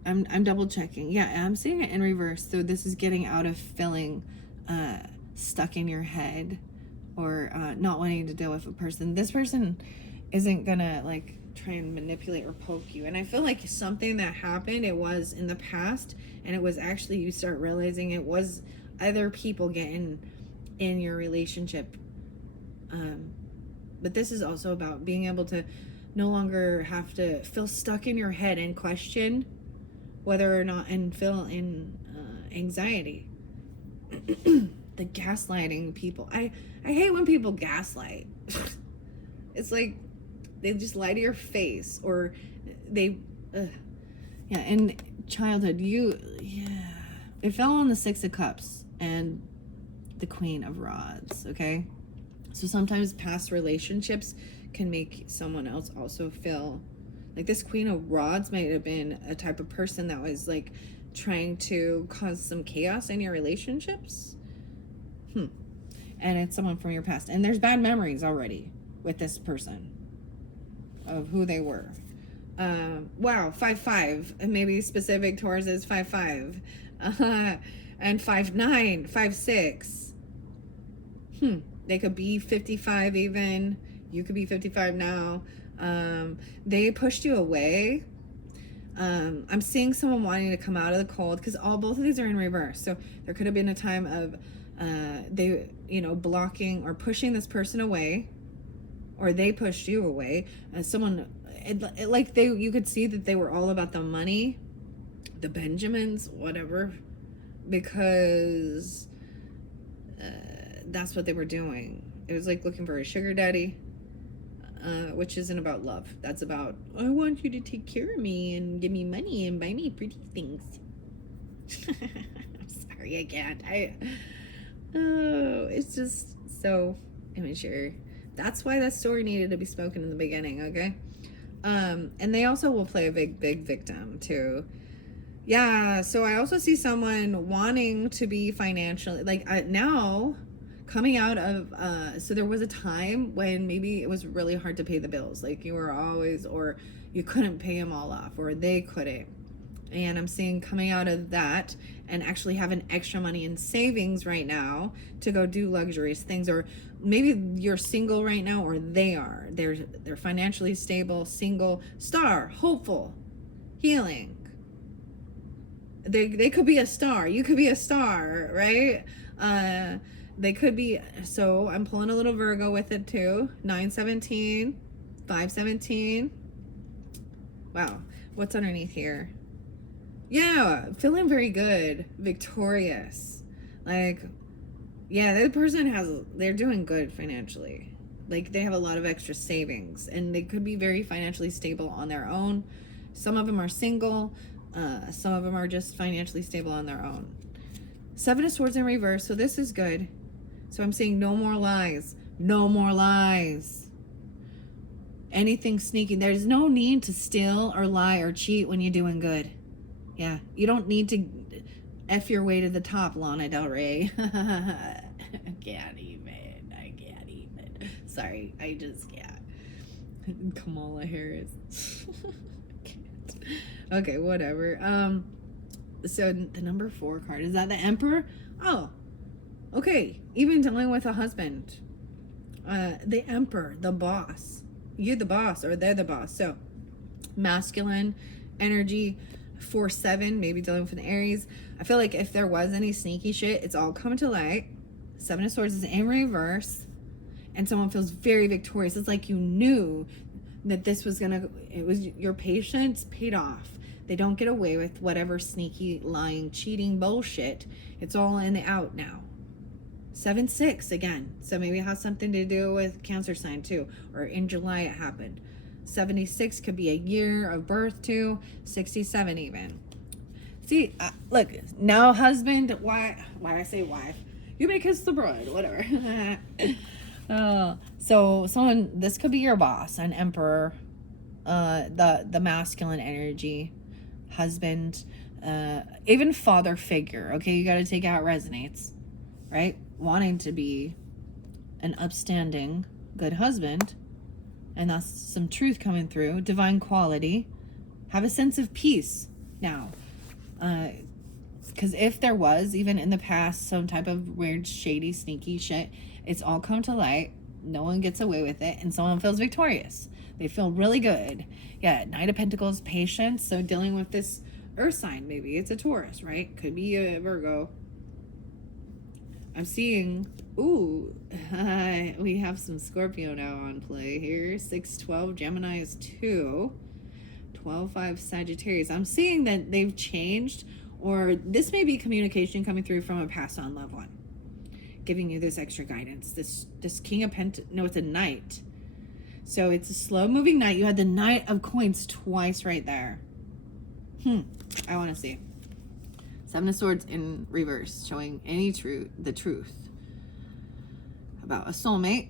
I'm double checking. Yeah, I'm seeing it in reverse. So this is getting out of feeling stuck in your head or not wanting to deal with a person. This person isn't gonna like try and manipulate or poke you. And I feel like something that happened, it was in the past, and it was actually, you start realizing it was other people getting in your relationship. But this is also about being able to no longer have to feel stuck in your head and question whether or not, and feel in anxiety. The gaslighting people. I hate when people gaslight. It's like they just lie to your face, or they yeah. In childhood, it fell on the 6 of Cups and the Queen of Rods. Okay, so sometimes past relationships can make someone else also feel like this Queen of Rods might have been a type of person that was like trying to cause some chaos in your relationships. And it's someone from your past, and there's bad memories already with this person of who they were. Wow, 5-5, and maybe specific towards is 5-5, and 5-9, 5-6. They could be 55 even. You could be 55 now. They pushed you away. I'm seeing someone wanting to come out of the cold, because both of these are in reverse. So there could have been a time of they, blocking or pushing this person away, or they pushed you away. You could see that they were all about the money, the Benjamins, whatever, because that's what they were doing. It was like looking for a sugar daddy, which isn't about love. That's about, I want you to take care of me and give me money and buy me pretty things. I'm sorry, I can't. It's just so immature. That's why that story needed to be spoken in the beginning, okay? And they also will play a big victim too. Yeah, so I also see someone wanting to be financially, like now coming out of, so there was a time when maybe it was really hard to pay the bills. Like you were always, or you couldn't pay them all off, or they couldn't. And I'm seeing coming out of that and actually having extra money in savings right now to go do luxurious things. Or maybe you're single right now, or they're financially stable, single, star, hopeful, healing. They could be a star. You could be a star, right? They could be. So I'm pulling a little Virgo with it too. 917, 517. Wow. What's underneath here? Yeah, feeling very good, victorious. Like, yeah, that person they're doing good financially. Like, they have a lot of extra savings, and they could be very financially stable on their own. Some of them are single. Some of them are just financially stable on their own. Seven of Swords in reverse, so this is good. So I'm saying no more lies. No more lies. Anything sneaky. There's no need to steal or lie or cheat when you're doing good. Yeah, you don't need to F your way to the top, Lana Del Rey. I can't even. Sorry, I just can't. Kamala Harris. Okay, whatever. So the number 4 card, is that the Emperor? Oh, okay. Even dealing with a husband. The Emperor, the boss. You're the boss, or they're the boss. So masculine energy. 4-7, maybe dealing with an Aries. I feel like if there was any sneaky shit, it's all coming to light. 7 of Swords is in reverse, and someone feels very victorious. It's like you knew that this was it was your patience paid off. They don't get away with whatever sneaky, lying, cheating bullshit. It's all in the out now. 7-6 again, so maybe it has something to do with Cancer sign too, or in July it happened. 76 could be a year of birth too. 67 even. See, look, now husband, why I say wife? You may kiss the bride, whatever. So someone, this could be your boss, an Emperor, the masculine energy, husband, even father figure. Okay, you got to take out resonates, right? Wanting to be an upstanding, good husband. And that's some truth coming through. Divine quality. Have a sense of peace now. Because if there was, even in the past, some type of weird, shady, sneaky shit, it's all come to light. No one gets away with it. And someone feels victorious. They feel really good. Yeah, Knight of Pentacles, patience. So dealing with this earth sign, maybe it's a Taurus, right? Could be a Virgo. I'm seeing, ooh, we have some Scorpio now on play here. 6-12, Gemini is 2. 12-5, Sagittarius. I'm seeing that they've changed, or this may be communication coming through from a passed on loved one, giving you this extra guidance. This King of Pentacles, no, it's a Knight. So it's a slow moving Knight. You had the Knight of Coins twice right there. I want to see. 7 of Swords in reverse, showing the truth about a soulmate.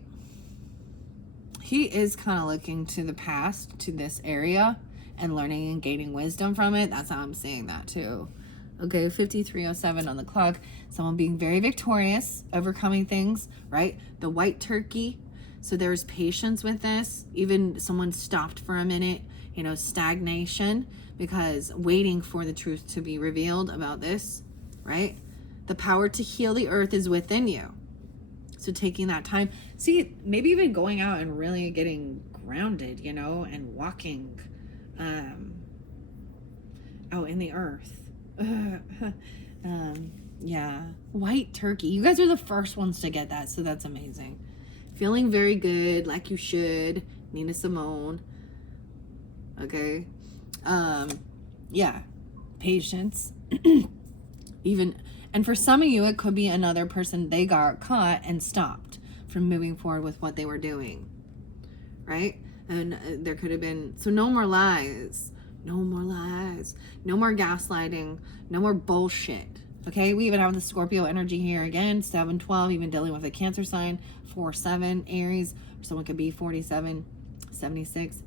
He is kind of looking to the past, to this area, and learning and gaining wisdom from it. That's how I'm seeing that too. Okay, 53:07 on the clock. Someone being very victorious, overcoming things, right? The white turkey. So there's patience with this. Even someone stopped for a minute, stagnation, because waiting for the truth to be revealed about this, right? The power to heal the earth is within you. So taking that time, see, maybe even going out and really getting grounded, and walking out in the earth. Yeah, white turkey. You guys are the first ones to get that, so that's amazing. Feeling very good, like you should. Nina Simone. Okay. Yeah, patience. And for some of you, it could be another person, they got caught and stopped from moving forward with what they were doing, right? And there could have been, so no more lies, no more gaslighting, no more bullshit. Okay, we even have the Scorpio energy here again, 7-12, even dealing with a Cancer sign, 4-7, Aries, or someone could be 47, 76.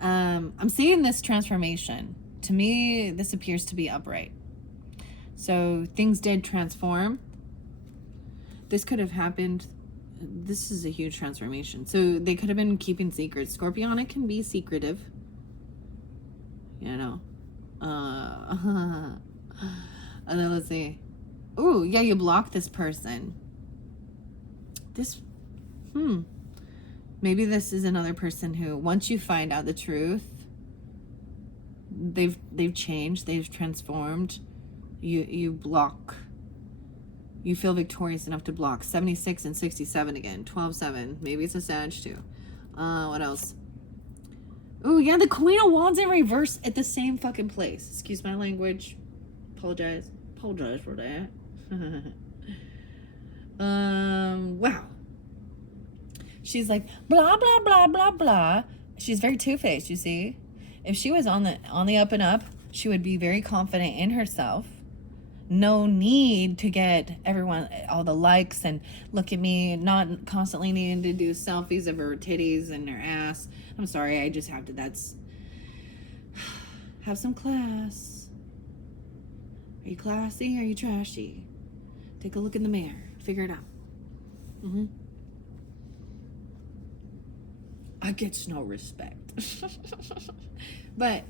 I'm seeing this transformation. To me, this appears to be upright. So things did transform. This could have happened. This is a huge transformation. So they could have been keeping secrets. Scorpionic can be secretive. And then let's see. Oh, yeah, you block this person. Maybe this is another person who, once you find out the truth, they've changed, they've transformed, You block. You feel victorious enough to block. 76 and 67 again. 12-7. Maybe it's a Sag too. What else? Oh, yeah, the Queen of Wands in reverse at the same fucking place. Excuse my language. Apologize for that. Wow. She's like, blah, blah, blah, blah, blah. She's very two-faced, you see. If she was on the up and up, she would be very confident in herself. No need to get everyone, all the likes and look at me, not constantly needing to do selfies of her titties and her ass. I'm sorry, I just have to, have some class. Are you classy? Are you trashy? Take a look in the mirror. Figure it out. I get no respect. But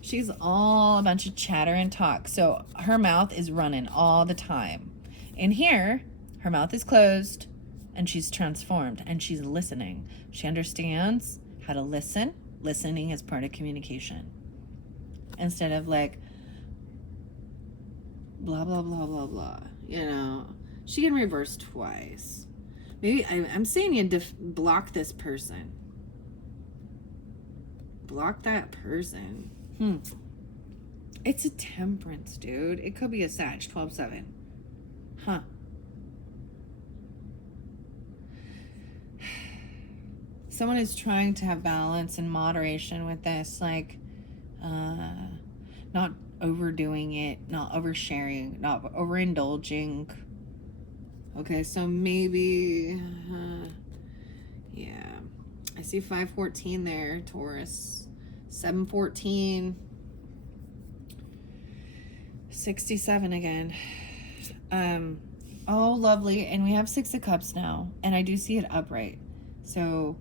she's all a bunch of chatter and talk. So her mouth is running all the time. In here, her mouth is closed and she's transformed and she's listening. She understands how to listen. Listening is part of communication. Instead of like, blah, blah, blah, blah, blah. You know, she can reverse twice. Maybe I'm saying you block this person. Block that person. It's a Temperance, dude. It could be a Sag, 12-7. Huh. Someone is trying to have balance and moderation with this, like, not overdoing it, not oversharing, not overindulging. Okay, so maybe, yeah. I see 514 there, Taurus. 714. 67 again. Oh, lovely. And we have 6 of Cups now. And I do see it upright. So,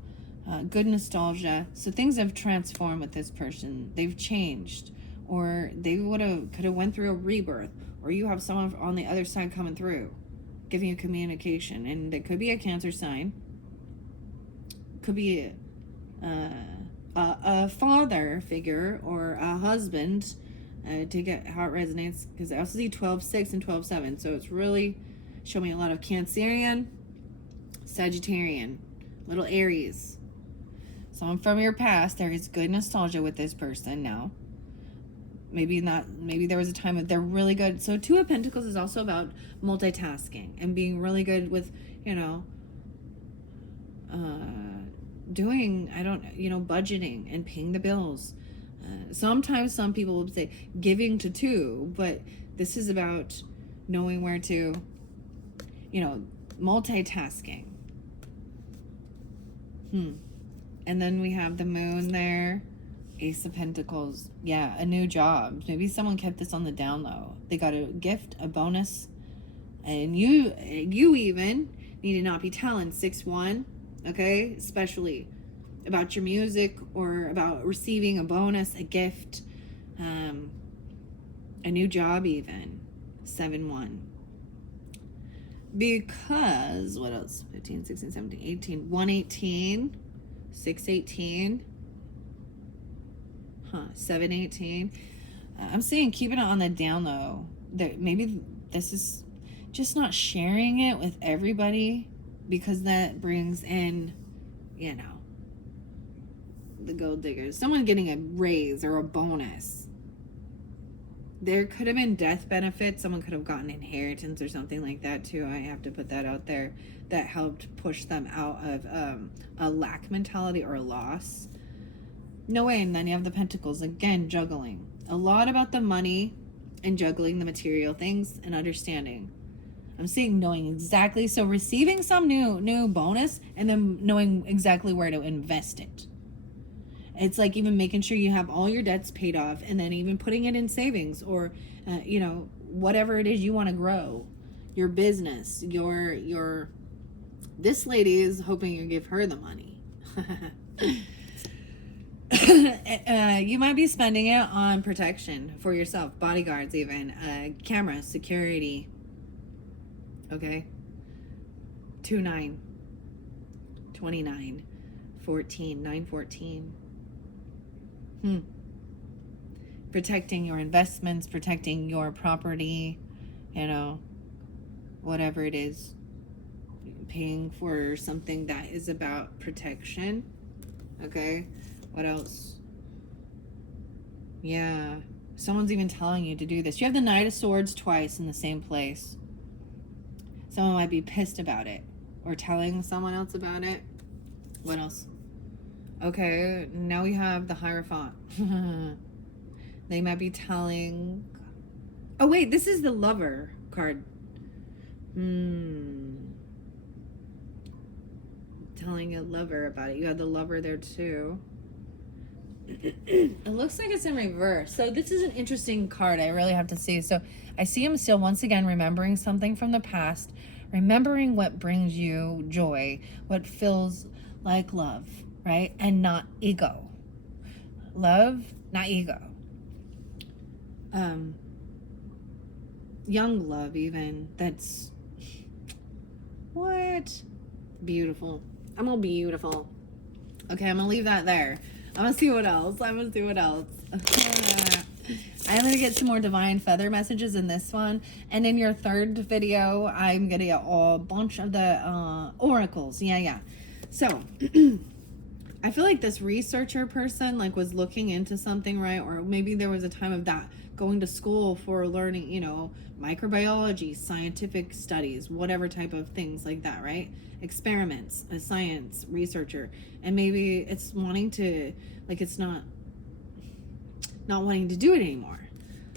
good nostalgia. So things have transformed with this person. They've changed. Or they could have went through a rebirth. Or you have someone on the other side coming through, giving you communication. And it could be a Cancer sign. Could be a father figure or a husband, to get how it resonates, because I also see 12-6 and 12-7, so it's really showing me a lot of Cancerian, Sagittarian, little Aries. Someone from your past. There is good nostalgia with this person now. Maybe not. Maybe there was a time that they're really good. So 2 of Pentacles is also about multitasking and being really good with, doing, budgeting and paying the bills. Sometimes some people will say giving to 2, but this is about knowing where to, multitasking. And then we have the Moon there, Ace of Pentacles. Yeah, a new job. Maybe someone kept this on the down low. They got a gift, a bonus, and you even need to not be telling 6-1. Okay, especially about your music or about receiving a bonus, a gift, a new job even. 7-1. Because, what else? 15, 16, 17, 18, 118, 618, 718. I'm saying keeping it on the down low. Maybe this is just not sharing it with everybody, because that brings in, the gold diggers. Someone getting a raise or a bonus. There could have been death benefits. Someone could have gotten inheritance or something like that too. I have to put that out there. That helped push them out of a lack mentality or a loss. No way. And then you have the Pentacles. Again, juggling. A lot about the money and juggling the material things and understanding. I'm seeing knowing exactly. So receiving some new bonus and then knowing exactly where to invest it. It's like even making sure you have all your debts paid off, and then even putting it in savings or, whatever it is you want to grow. Your business, this lady is hoping you give her the money. You might be spending it on protection for yourself, bodyguards even, cameras, security. Okay. 2-9, 29, 14, 9-14. protecting your investments, protecting your property, you know, whatever it is, paying for something that is about protection. Okay, what else? Yeah, someone's even telling you to do this. You have the Knight of Swords twice in the same place. Someone might be pissed about it or telling someone else about it. What else? Okay, now we have the Hierophant. They might be telling... Oh, wait, this is the Lover card. Telling a lover about it. You have the Lover there, too. It looks like it's in reverse. So this is an interesting card. I really have to see. So I see him still, once again, remembering something from the past. Remembering what brings you joy. What feels like love, right? And not ego. Love, not ego. Young love, even. That's... What? Beautiful. I'm all beautiful. Okay, I'm gonna leave that there. I'm gonna see what else. I'm gonna get some more divine feather messages in this one. And in your third video, I'm gonna get a bunch of the oracles. Yeah. So, I feel like this researcher person like was looking into something, right? Or maybe there was a time of that, going to school for learning, you know, microbiology, scientific studies, whatever type of things like that, right? Experiments, a science researcher. And maybe it's wanting to, like, it's not wanting to do it anymore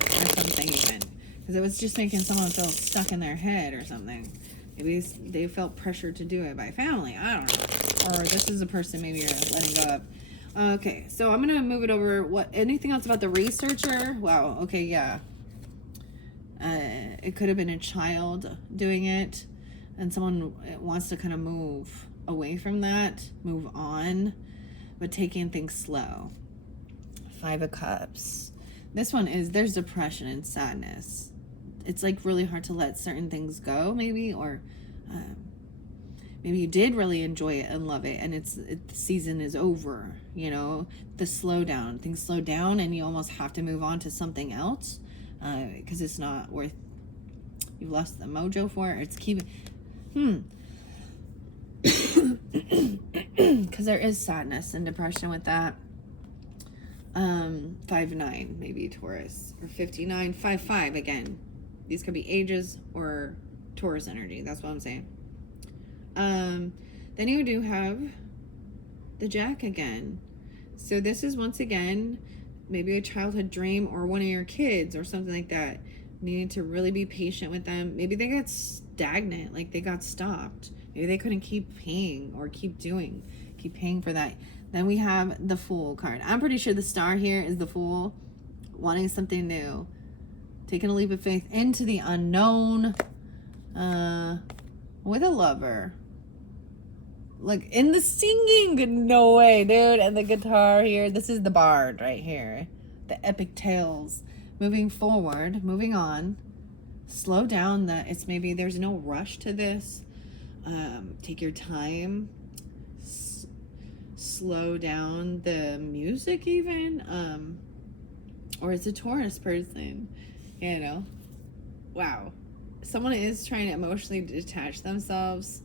or something, even because it was just making someone feel stuck in their head or something. Maybe they felt pressured to do it by family, I don't know, or this is a person maybe you're letting go of. Okay, so I'm gonna move it over. Anything else about the researcher? Wow. Okay, yeah, it could have been a child doing it, and someone wants to kind of move away from that, move on, but taking things slow. 5 of Cups. This one is, there's depression and sadness. It's like really hard to let certain things go, maybe, or maybe you did really enjoy it and love it, and the season is over, you know, the slowdown. Things slow down and you almost have to move on to something else because it's not worth, you've lost the mojo for it. It's keeping, because there is sadness and depression with that. 5-9, maybe Taurus, or 59, 5-5 again. These could be ages or Taurus energy. That's what I'm saying. Then you do have the Jack again. So this is, once again, maybe a childhood dream or one of your kids or something like that. Needing to really be patient with them. Maybe they got stagnant, like they got stopped. Maybe they couldn't keep paying or keep paying for that. Then we have the Fool card. I'm pretty sure the star here is the Fool, wanting something new, taking a leap of faith into the unknown, with a lover. Like in the singing, no way, dude. And the guitar here, this is the bard right here. The epic tales, moving forward, moving on. Slow down. That it's maybe there's no rush to this. Take your time. Slow down the music even. Or it's a Taurus person, you know. Wow. Someone is trying to emotionally detach themselves.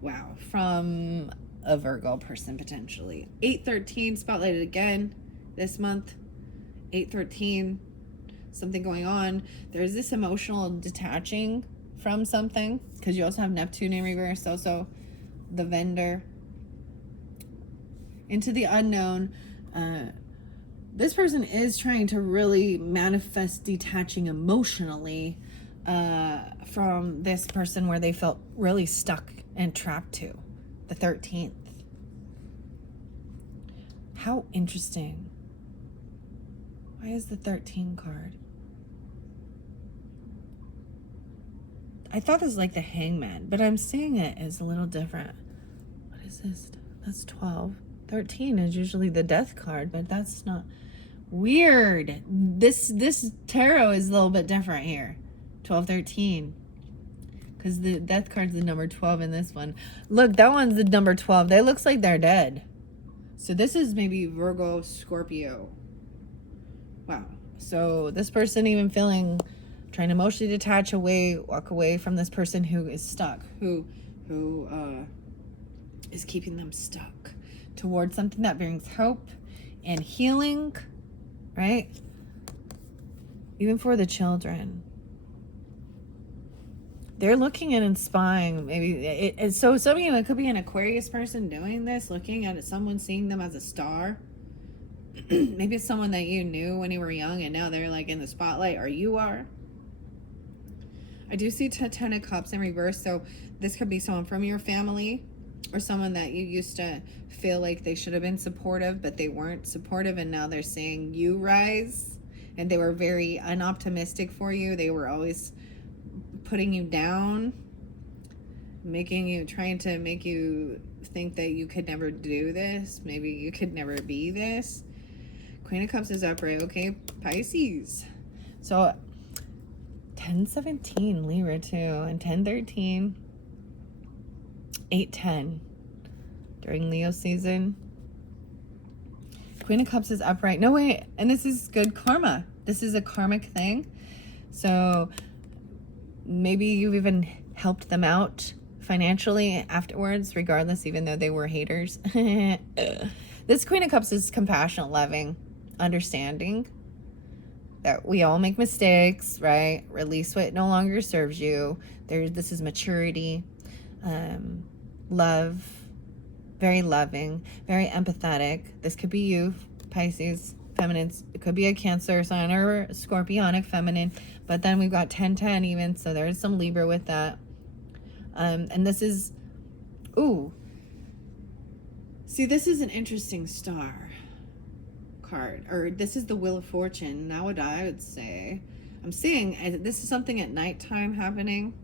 Wow, from a Virgo person potentially. 8-13 spotlighted again this month. 8-13, something going on. There's this emotional detaching from something, because you also have Neptune in reverse, also the vendor. Into the unknown. This person is trying to really manifest detaching emotionally from this person where they felt really stuck and trapped to. The 13th. How interesting. Why is the 13 card? I thought this was like the Hangman, but I'm seeing it as a little different. What is this? That's 12. 13 is usually the Death card, but that's not. Weird. This tarot is a little bit different here. 12-13. Because the Death card's the number 12 in this one. Look, that one's the number 12. They looks like they're dead. So this is maybe Virgo, Scorpio. Wow. So this person even trying to emotionally detach away, walk away from this person who is stuck, who is keeping them stuck towards something that brings hope and healing, right? Even for the children. They're looking at and spying. Maybe so some of you, it could be an Aquarius person doing this, looking at someone, seeing them as a star. Maybe it's someone that you knew when you were young and now they're like in the spotlight, or you are. I do see Ten of Cups in reverse, so this could be someone from your family or someone that you used to feel like they should have been supportive, but they weren't supportive, and now they're seeing you rise, and they were very unoptimistic for you. They were always putting you down, trying to make you think that you could never do this. Maybe you could never be this. Queen of Cups is upright. Okay, Pisces. So 10-17 Libra too, and 10-13, 8-10 during Leo season. Queen of Cups is upright. No, wait, and this is good karma. This is a karmic thing. So maybe you've even helped them out financially afterwards, regardless, even though they were haters. This Queen of Cups is compassionate, loving, understanding that we all make mistakes, right? Release what no longer serves you. This is maturity, love, very loving, very empathetic. This could be you, Pisces, feminines. It could be a Cancer sign or Scorpionic feminine, but then we've got 10-10 even, so there's some Libra with that. And this is, see, this is an interesting star card, or this is the Wheel of Fortune. Now what I would say, I'm seeing this is something at nighttime happening.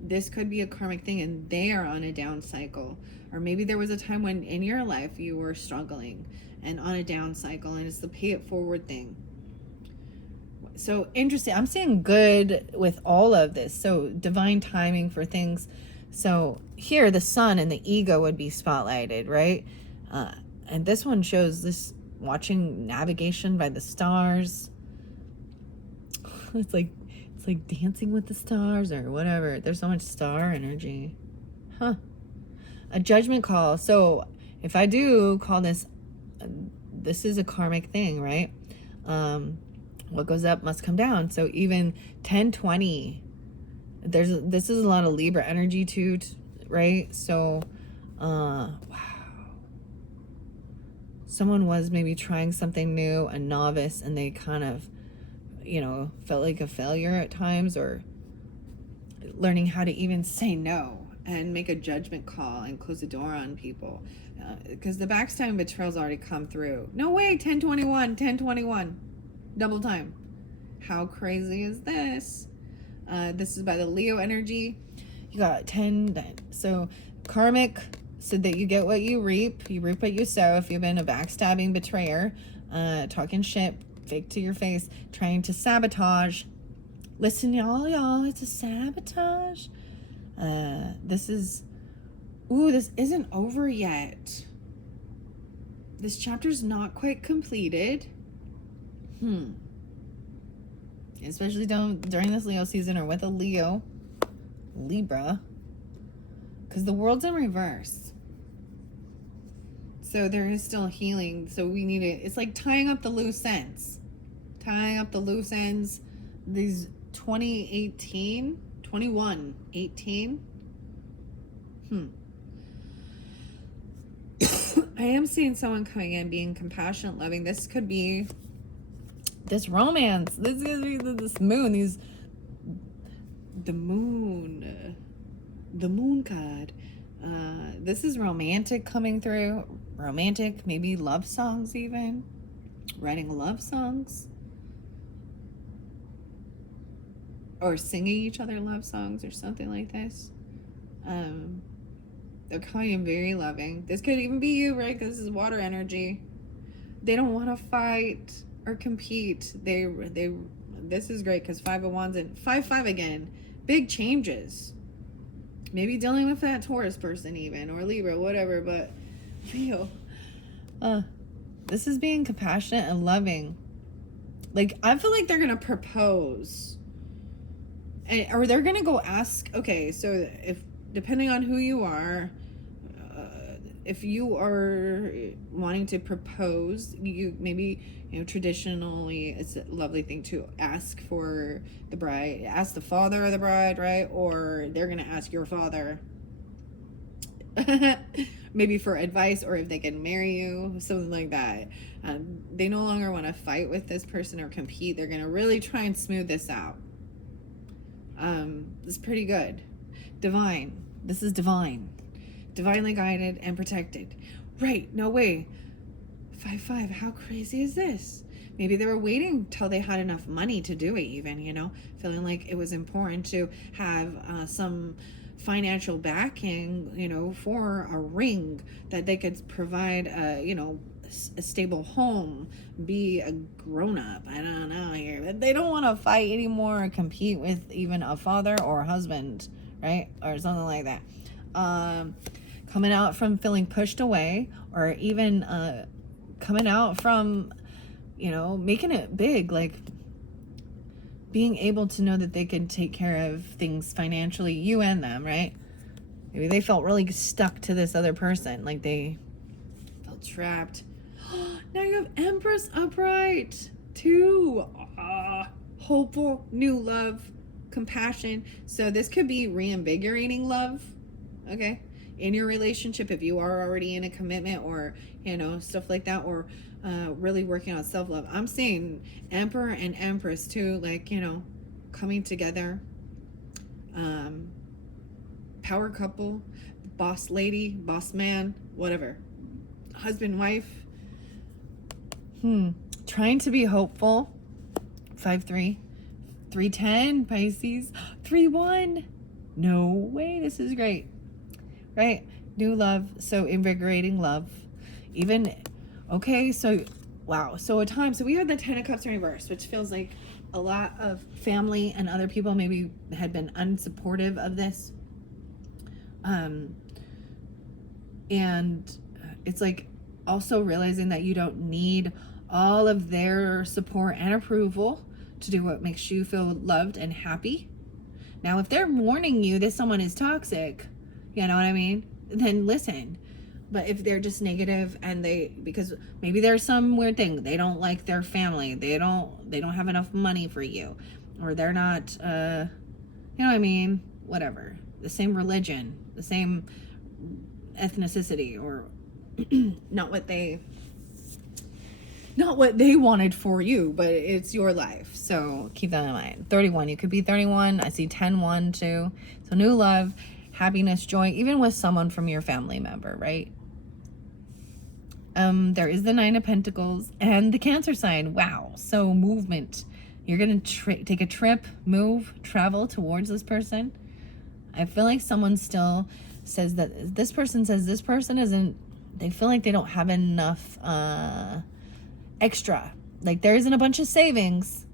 This could be a karmic thing, and they are on a down cycle. Or maybe there was a time when in your life you were struggling and on a down cycle, and it's the pay it forward thing. So interesting. I'm seeing good with all of this. So divine timing for things. So here the sun and the ego would be spotlighted, right? And this one shows this watching navigation by the stars. It's like dancing with the stars or whatever. There's so much star energy. A judgment call. So if I do call this, this is a karmic thing, right? What goes up must come down. So even 10-20, this is a lot of Libra energy too, right? So wow, someone was maybe trying something new, a novice, and they kind of, felt like a failure at times, or learning how to even say no and make a judgment call and close the door on people, because the backstabbing betrayal's already come through. No way. 10-21 double time. How crazy is this? This is by the Leo energy. You got 10. So karmic, so that you get what you reap. You reap what you sow. If you've been a backstabbing betrayer, talking shit, fake to your face, trying to sabotage. Listen, y'all, it's a sabotage. This isn't over yet. This chapter's not quite completed. Especially during this Leo season, or with a Libra, because the world's in reverse. So there is still healing. So we need it. It's like tying up the loose ends. These 21-18. I am seeing someone coming in being compassionate, loving. This could be this romance. This is this moon. The moon card. This is romantic coming through. Romantic, maybe love songs, even writing love songs, or singing each other love songs, or something like this. They're coming in very loving. This could even be you, right? Because this is water energy. They don't want to fight or compete. This is great, because 5 of Wands and 5-5 again. Big changes. Maybe dealing with that Taurus person even, or Libra, whatever, but Leo. This is being compassionate and loving. Like, I feel like they're going to propose. Or they're going to go ask. Okay, so if, depending on who you are, if you are wanting to propose, you maybe, traditionally it's a lovely thing to ask for the bride, ask the father of the bride, right? Or they're going to ask your father maybe for advice, or if they can marry you, something like that. They no longer want to fight with this person or compete. They're going to really try and smooth this out. It's pretty good. Divine. This is divine. Divinely guided and protected. Right, no way. 5-5, how crazy is this? Maybe they were waiting till they had enough money to do it, even, feeling like it was important to have some financial backing, for a ring that they could provide, a stable home, be a grown-up. I don't know here. But they don't want to fight anymore or compete with even a father or a husband, right? Or something like that. Coming out from feeling pushed away, or even coming out from, making it big, like being able to know that they can take care of things financially, you and them, right? Maybe they felt really stuck to this other person, like they felt trapped. Now you have Empress upright. 2. Hopeful, new love, compassion. So this could be reinvigorating love, okay, in your relationship if you are already in a commitment, or, stuff like that, or really working on self-love. I'm seeing Emperor and Empress too, like, coming together. Power couple, boss lady, boss man, whatever. Husband, wife. Trying to be hopeful. 5-3. 3-10, Pisces. 3-1. No way, this is great. Right? New love, so invigorating love. Even, okay, so, wow. So a time, so we had the 10 of Cups in reverse, which feels like a lot of family and other people maybe had been unsupportive of this. And it's like also realizing that you don't need all of their support and approval to do what makes you feel loved and happy. Now, if they're warning you that someone is toxic, you know what I mean? Then listen. But if they're just negative and because maybe there's some weird thing, they don't like their family, they don't have enough money for you, or they're not, you know what I mean? Whatever. The same religion, the same ethnicity, or not what they wanted for you, but it's your life. So keep that in mind. 31, you could be 31. I see 10-1 too. So new love, happiness, joy, even with someone from your family member, right? There is the 9 of Pentacles and the Cancer sign. Wow. So movement. You're going to take a trip, move, travel towards this person. I feel like someone still says that this person isn't, they feel like they don't have enough extra. Like there isn't a bunch of savings.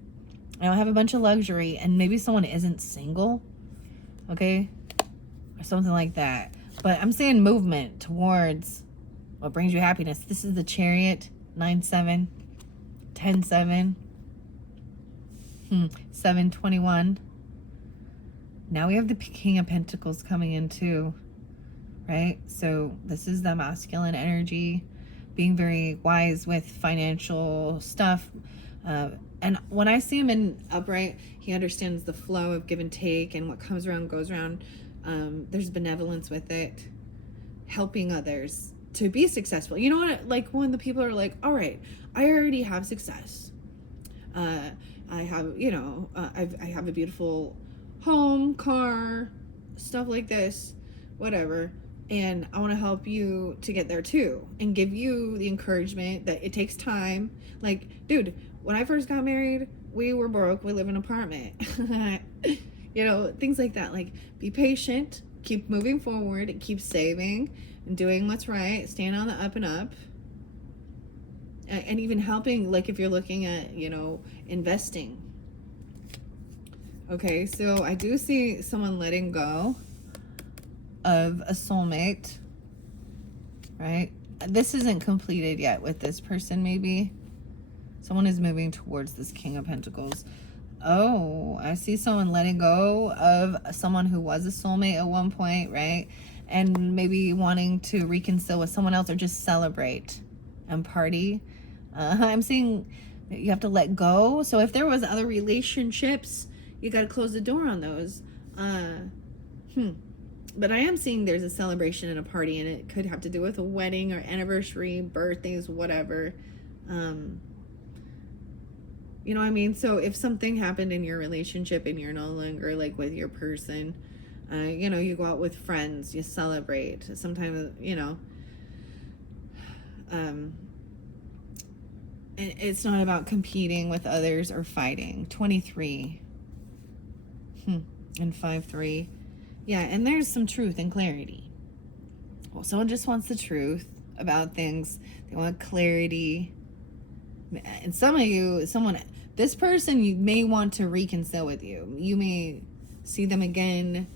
I don't have a bunch of luxury, and maybe someone isn't single, okay? Or something like that. But I'm saying movement towards what brings you happiness. This is the Chariot, 9-7, 10-7, 7-21. Now we have the King of Pentacles coming in too, right? So this is the masculine energy, being very wise with financial stuff. And when I see him in upright, he understands the flow of give and take, and what comes around goes around. There's benevolence with it, helping others to be successful. You know what? Like when the people are like, all right, I already have success. I have, I have a beautiful home, car, stuff like this, whatever. And I want to help you to get there too, and give you the encouragement that it takes time. Like, dude, when I first got married, we were broke. We live in an apartment. Things like that. Like, be patient, keep moving forward, keep saving and doing what's right, staying on the up and up. And even helping, like if you're looking at, investing. Okay, so I do see someone letting go of a soulmate, right? This isn't completed yet with this person, maybe. Someone is moving towards this King of Pentacles. Oh, I see someone letting go of someone who was a soulmate at one point, right? And maybe wanting to reconcile with someone else or just celebrate and party. I'm seeing you have to let go. So if there was other relationships, you got to close the door on those. But I am seeing there's a celebration and a party, and it could have to do with a wedding or anniversary, birthdays, whatever. You know what I mean? So if something happened in your relationship and you're no longer like with your person, you know, you go out with friends, you celebrate. Sometimes, you know, it's not about competing with others or fighting. 23 and 5-3. Yeah, and there's some truth and clarity. Well, someone just wants the truth about things. They want clarity. And some of you, this person, you may want to reconcile with you. You may see them again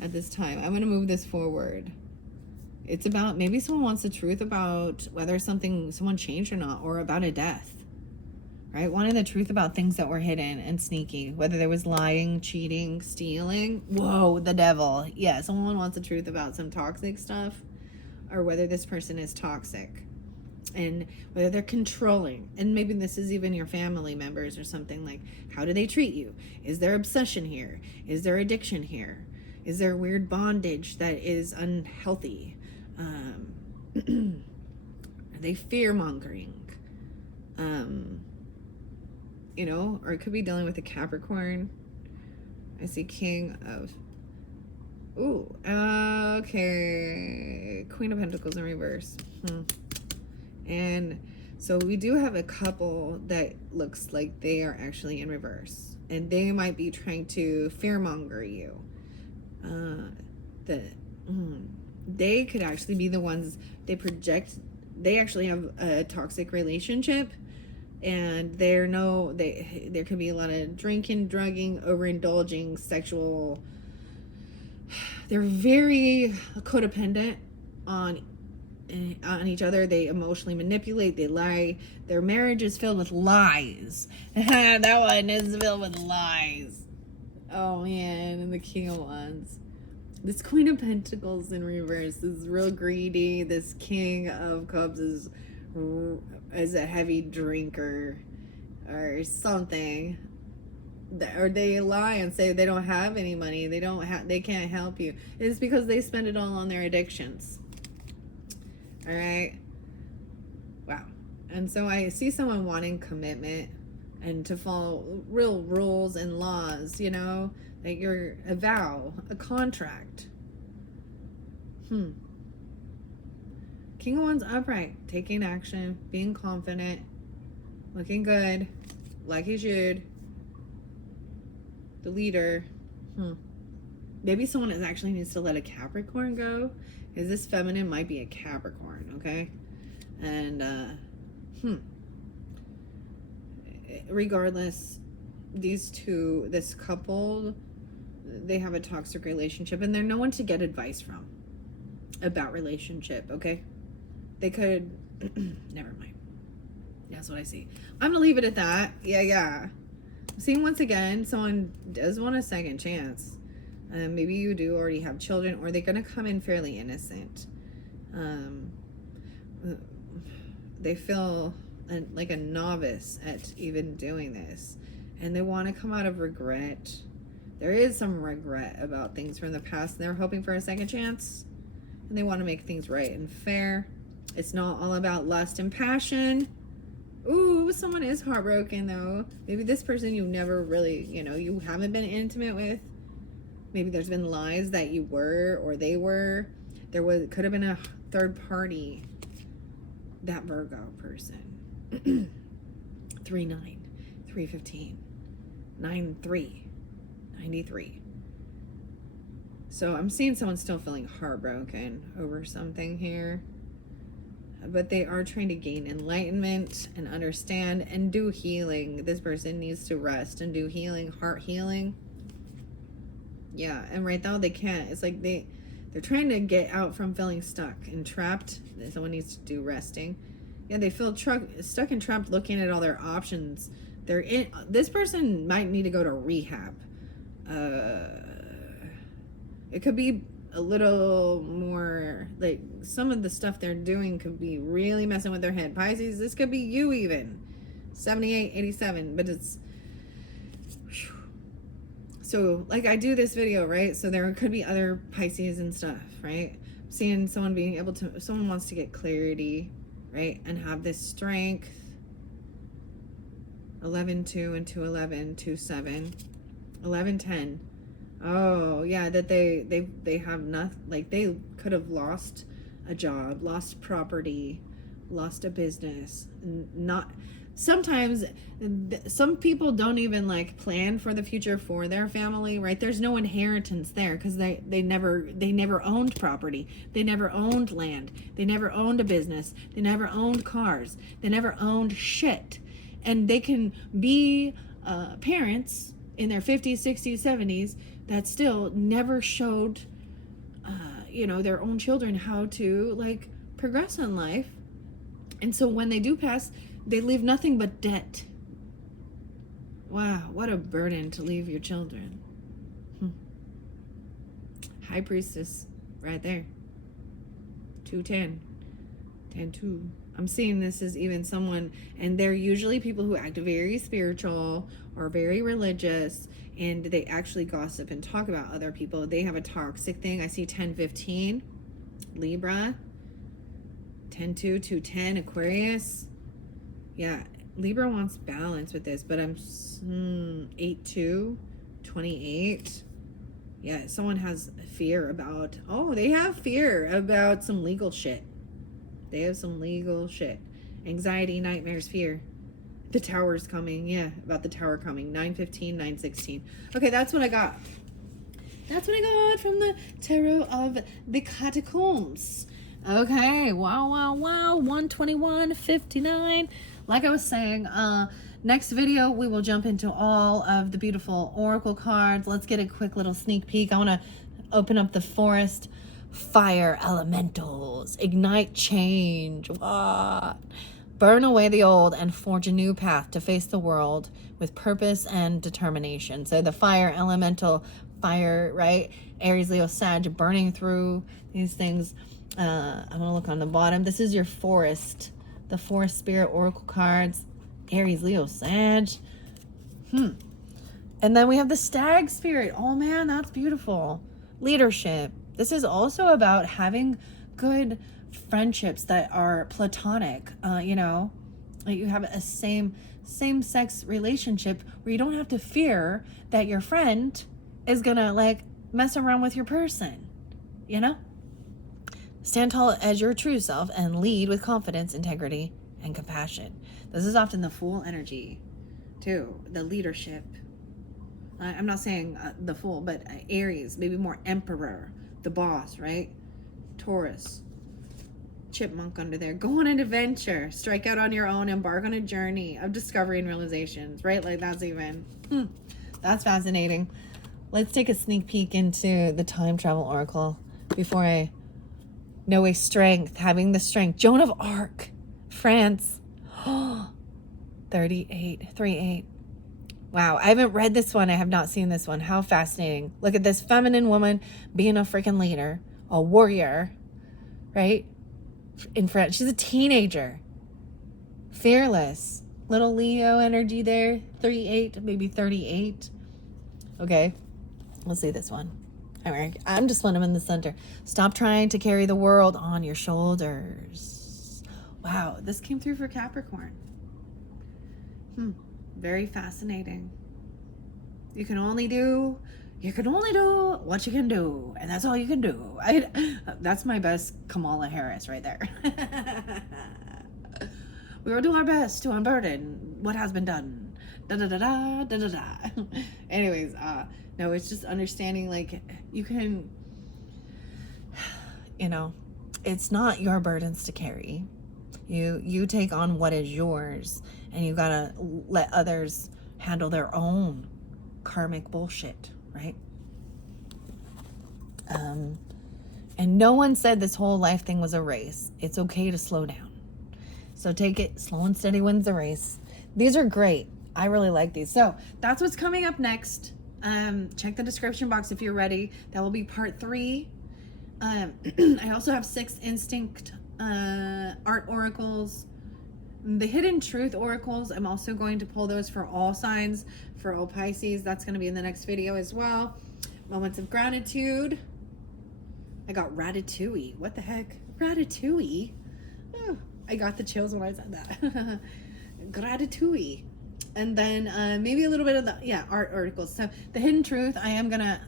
at this time. I'm going to move this forward. It's about, maybe someone wants the truth about whether someone changed or not, or about a death, right? Wanting the truth about things that were hidden and sneaky, whether there was lying, cheating, stealing. Whoa, the devil. Yeah, someone wants the truth about some toxic stuff, or whether this person is toxic, and whether they're controlling. And maybe this is even your family members or something. Like, how do they treat you? Is there obsession here? Is there addiction here? Is there weird bondage that is unhealthy? Are they fear-mongering? You know, or it could be dealing with a Capricorn. I see King of... Ooh, okay. Queen of Pentacles in reverse. And so we do have a couple that looks like they are actually in reverse. And they might be trying to fearmonger you. They could actually be the ones they project. They actually have a toxic relationship, and there could be a lot of drinking, drugging, overindulging, sexual. They're very codependent on each other. They emotionally manipulate, they lie. Their marriage is filled with lies. That one is filled with lies. Oh man, and the King of Wands. This Queen of Pentacles in reverse is real greedy. This King of Cups is a heavy drinker or something. Or they lie and say they don't have any money. They can't help you. It's because they spend it all on their addictions. All right. Wow. And so I see someone wanting commitment and to follow real rules and laws, you know, like a vow, a contract. King of Wands upright, taking action, being confident, looking good, like he should. The leader. Maybe someone actually needs to let a Capricorn go, because this feminine might be a Capricorn, okay? And regardless, this couple, they have a toxic relationship, and they're no one to get advice from about relationship, okay? They could never mind. That's what I see. I'm gonna leave it at that. Yeah. I'm seeing once again, someone does want a second chance. Maybe you do already have children, or they're gonna come in fairly innocent. They feel like a novice at even doing this, and they want to come out of regret. There is some regret about things from the past, and they're hoping for a second chance, and they want to make things right and fair. It's not all about lust and passion. Ooh, someone is heartbroken though. Maybe this person you never really, you haven't been intimate with. Maybe there's been lies that you were, or they were. Could have been a third party. That Virgo person. 3-9, 3-15, 9-3, 93. So I'm seeing someone still feeling heartbroken over something here. But they are trying to gain enlightenment and understand and do healing. This person needs to rest and do healing, heart healing. Yeah, and right now they can't. It's like they're trying to get out from feeling stuck and trapped. Someone needs to do resting. Yeah, they feel stuck and trapped looking at all their options. This person might need to go to rehab. It could be a little more, like, some of the stuff they're doing could be really messing with their head. Pisces, this could be you even. 78, 87, but it's... So, like, I do this video, right? So there could be other Pisces and stuff, right? Seeing someone being able to... Someone wants to get clarity, right? And have this strength. 11-2 and 2-11, 2-7. 11-10. Oh, yeah, that they have nothing. Like, they could have lost a job, lost property, lost a business. Not... Sometimes some people don't even like plan for the future for their family, right? There's no inheritance there because they never owned property, they never owned land, they never owned a business, they never owned cars, they never owned shit. And they can be parents in their 50s, 60s, 70s that still never showed their own children how to like progress in life. And so when they do pass, they leave nothing but debt. Wow, what a burden to leave your children. High Priestess, right there. 210. 10-2. I'm seeing this as even someone, and they're usually people who act very spiritual or very religious, and they actually gossip and talk about other people. They have a toxic thing. I see 10-15. Libra. 10-2, 2-10. Aquarius. Yeah, Libra wants balance with this, but I'm 8-2, 28. Yeah, someone has fear about, they have fear about some legal shit. They have some legal shit. Anxiety, nightmares, fear. The tower's coming. Yeah, about the tower coming. 9-15, 9-16. Okay, that's what I got. That's what I got from the Tarot of the Catacombs. Okay, wow. 121.59. Like I was saying, next video we will jump into all of the beautiful oracle cards. Let's get a quick little sneak peek. I want to open up the forest. Fire elementals. Ignite change. What? Burn away the old and forge a new path to face the world with purpose and determination. So the fire elemental, fire, right? Aries, Leo, Sag, burning through these things. I'm going to look on the bottom. This is your forest. The forest spirit oracle cards. Aries, Leo, Sag. And then we have the stag spirit. Oh man, that's beautiful. Leadership. This is also about having good friendships that are platonic. Like you have a same-sex relationship where you don't have to fear that your friend is gonna like mess around with your person. Stand tall as your true self and lead with confidence, integrity, and compassion. This is often the Fool energy, too. The leadership. I'm not saying the Fool, but Aries, maybe more Emperor, the boss, right? Taurus, chipmunk under there. Go on an adventure. Strike out on your own. Embark on a journey of discovery and realizations, right? Like that's even... That's fascinating. Let's take a sneak peek into the time travel oracle before I... Noe strength, having the strength. Joan of Arc, France. 38. Wow, I haven't read this one. I have not seen this one. How fascinating. Look at this feminine woman being a freaking leader, a warrior, right? In France. She's a teenager. Fearless. Little Leo energy there. 38, maybe 38. Okay, let's see this one. All right, I'm just one of them in the center. Stop trying to carry the world on your shoulders. Wow, this came through for Capricorn. Very fascinating. You can only do what you can do, and that's all you can do. That's my best Kamala Harris right there. We will do our best to unburden what has been done. Anyways, no, it's just understanding, like, you can, it's not your burdens to carry. You take on what is yours, and you gotta let others handle their own karmic bullshit, right? And no one said this whole life thing was a race. It's okay to slow down. So take it slow and steady wins the race. These are great. I really like these. So that's what's coming up next. Check the description box if you're ready. That will be part 3. I also have 6 instinct art oracles. The hidden truth oracles, I'm also going to pull those for all signs, for all Pisces. That's going to be in the next video as well. Moments of gratitude. I got ratatouille. What the heck? Ratatouille? Oh, I got the chills when I said that. Gratitude. And then maybe a little bit of the art articles. So the hidden truth, I am gonna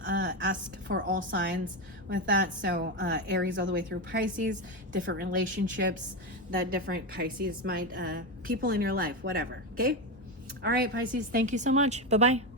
ask for all signs with that. So Aries all the way through Pisces, different relationships that different Pisces might, people in your life, whatever. Okay. All right, Pisces. Thank you so much. Bye bye.